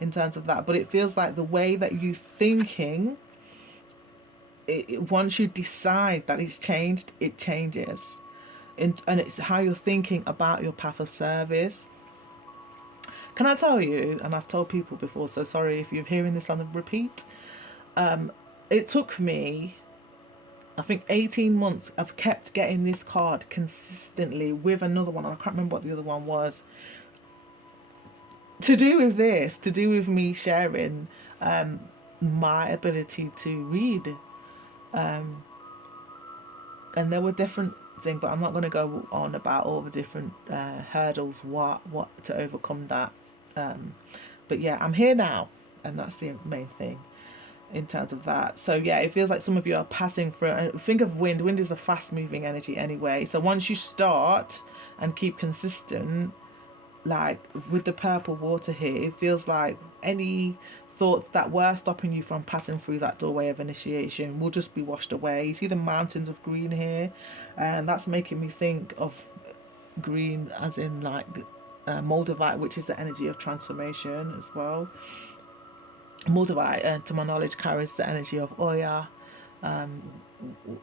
in terms of that, but it feels like the way that you're thinking, once you decide that it's changed, it changes. And it's how you're thinking about your path of service. Can I tell you, and I've told people before, so sorry if you're hearing this on the repeat, it took me, I think 18 months. I've kept getting this card consistently with another one. I can't remember what the other one was. To do with me sharing my ability to read. And there were different things, but I'm not going to go on about all the different hurdles, what to overcome that. But yeah, I'm here now, and that's the main thing in terms of that. So yeah, it feels like some of you are passing through. And think of wind. Wind is a fast-moving energy anyway. So once you start and keep consistent, like with the purple water here, it feels like any thoughts that were stopping you from passing through that doorway of initiation will just be washed away. You see the mountains of green here, and that's making me think of green as in like moldavite, which is the energy of transformation as well. Moldavite, to my knowledge, carries the energy of Oya,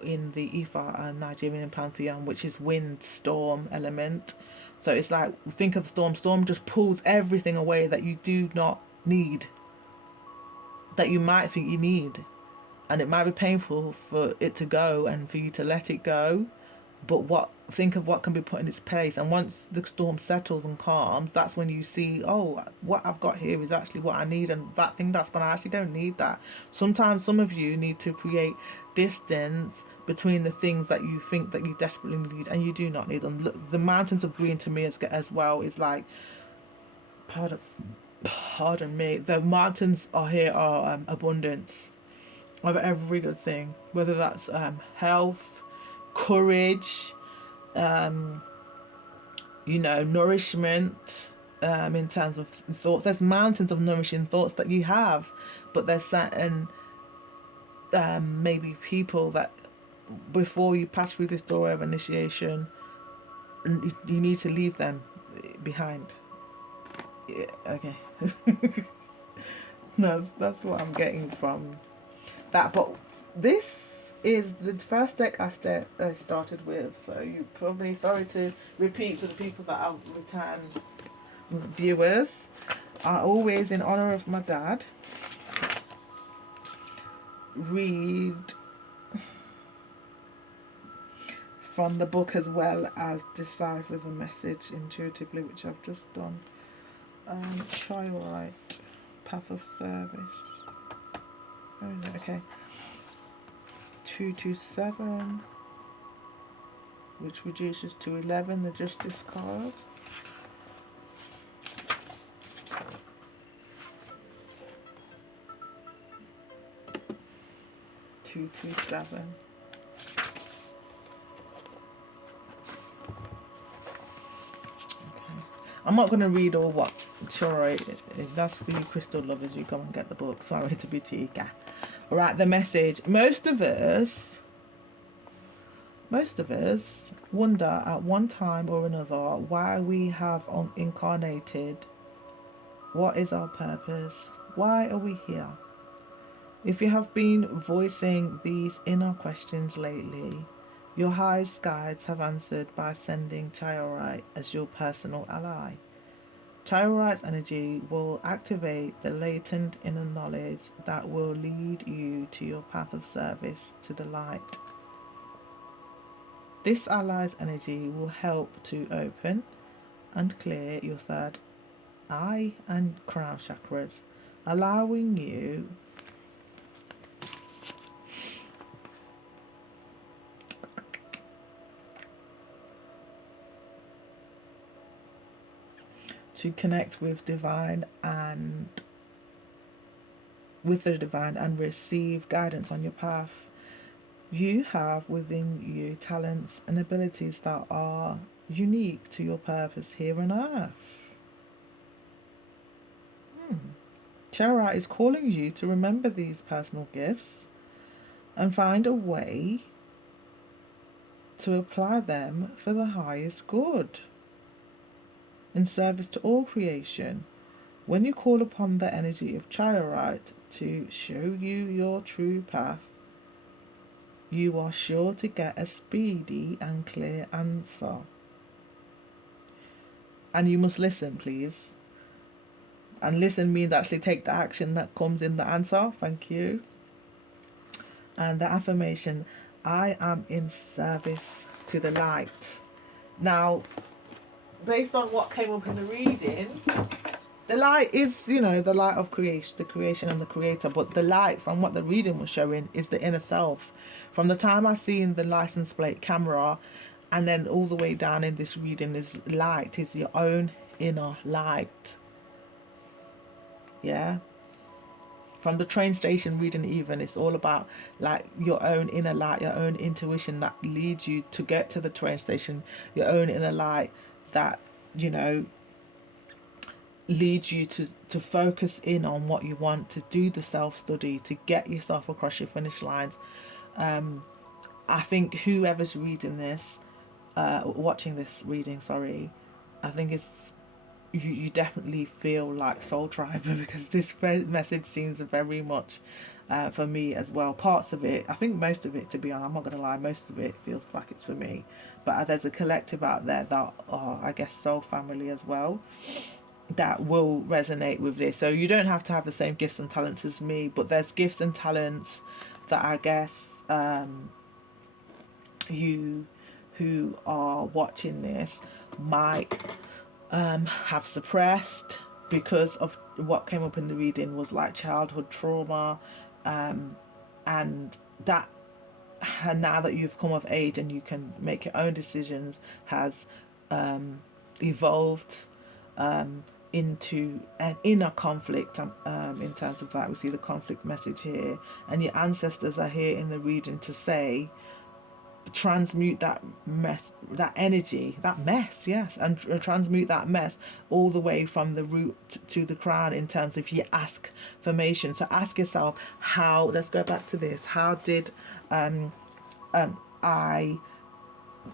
in the Ifa and Nigerian pantheon, which is wind, storm element. So it's like, think of storm. Storm just pulls everything away that you do not need, that you might think you need. And it might be painful for it to go and for you to let it go. But think of what can be put in its place. And once the storm settles and calms, that's when you see, oh, what I've got here is actually what I need. And that thing that's gone, I actually don't need that. Sometimes some of you need to create distance between the things that you think that you desperately need and you do not need. And look, the mountains of green to me as well is like, pardon me, the mountains are here are abundance of every good thing, whether that's health, courage, nourishment, in terms of thoughts. There's mountains of nourishing thoughts that you have, but there's certain maybe people that before you pass through this door of initiation, you need to leave them behind. Yeah, okay. That's what I'm getting from that. But this is the first deck I started with, so you probably, sorry to repeat for the people that are return viewers. I always, in honor of my dad, read from the book as well as decipher the message intuitively, which I've just done. Childlike, path of service. Oh no, okay. 227, which reduces to 11, the Justice card. 227. I'm not going to read all what, sure, that's for you crystal lovers, you go and get the book, sorry to be cheeky. Alright, the message. Most of us wonder at one time or another why we have incarnated. What is our purpose? Why are we here? If you have been voicing these inner questions lately, your highest guides have answered by sending Childlike as your personal ally. Childlike's energy will activate the latent inner knowledge that will lead you to your path of service to the light. This ally's energy will help to open and clear your third eye and crown chakras, allowing you to connect with the divine and receive guidance on your path. You have within you talents and abilities that are unique to your purpose here on earth. Childlike is calling you to remember these personal gifts and find a way to apply them for the highest good, in service to all creation. When you call upon the energy of Childlike to show you your true path, you are sure to get a speedy and clear answer. And you must listen, please. And listen means actually take the action that comes in the answer. Thank you. And the affirmation, I am in service to the light. Now, based on what came up in the reading, The light is, the light of creation, the creation and the creator. But the light, from what the reading was showing, is the inner self. From the time I seen the license plate camera, and then all the way down in this reading is light, is your own inner light. Yeah. From the train station reading, even, it's all about like your own inner light, your own intuition that leads you to get to the train station, your own inner light that, you know, leads you to focus in on what you want, to do the self-study, to get yourself across your finish lines. I think whoever's reading this, watching this reading, sorry, I think it's, you definitely feel like Soul Tribe because this message seems very much for me as well. Parts of it, I think most of it, to be honest, I'm not going to lie, most of it feels like it's for me. But there's a collective out there that are, I guess, soul family as well, that will resonate with this. So you don't have to have the same gifts and talents as me, but there's gifts and talents that I guess you who are watching this might have suppressed because of what came up in the reading was like childhood trauma, and that, and now that you've come of age and you can make your own decisions, has evolved into an inner conflict, in terms of that. We see the conflict message here, and your ancestors are here in the reading to say, transmute that mess, that energy, that mess, yes, and transmute that mess all the way from the root to the crown, in terms of you ask formation. So ask yourself, how, let's go back to this, how did I,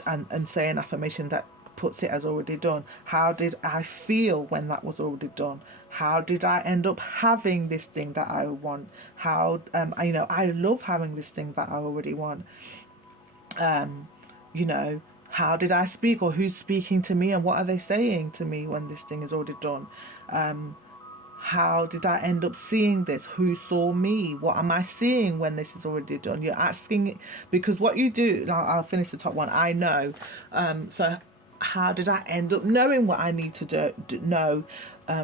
and say an affirmation that puts it as already done. How did I feel when that was already done? How did I end up having this thing that I want? How I love having this thing that I already want. You know, how did I speak, or who's speaking to me, and what are they saying to me when this thing is already done? How did I end up seeing this? Who saw me? What am I seeing when this is already done? You're asking, because what you do, I'll finish the top one, I know. So how did I end up knowing what I need to know?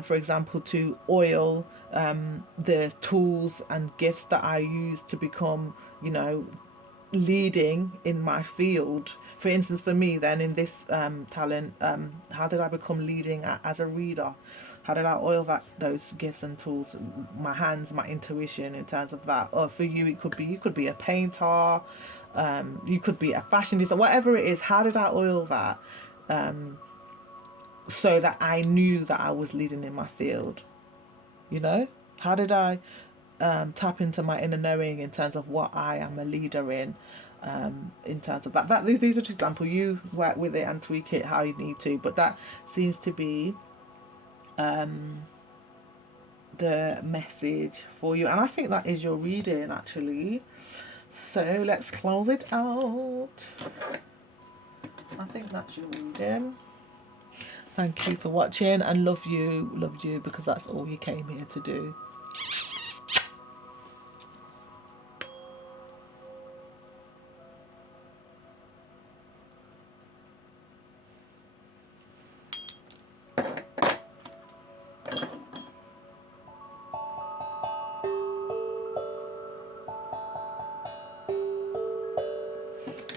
For example, to oil the tools and gifts that I use to become, leading in my field. For instance, for me then in this talent, how did I become leading as a reader? How did I oil those gifts and tools, my hands, my intuition, in terms of that? Or for you, it could be, you could be a painter, you could be a fashion designer, whatever it is. How did I oil that, so that I knew that I was leading in my field? How did I tap into my inner knowing in terms of what I am a leader in terms of that these are just examples. You work with it and tweak it how you need to, but that seems to be the message for you, and I think that is your reading actually. So let's close it out. I think that's your reading. Thank you for watching, and love you because that's all you came here to do.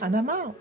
And I'm out.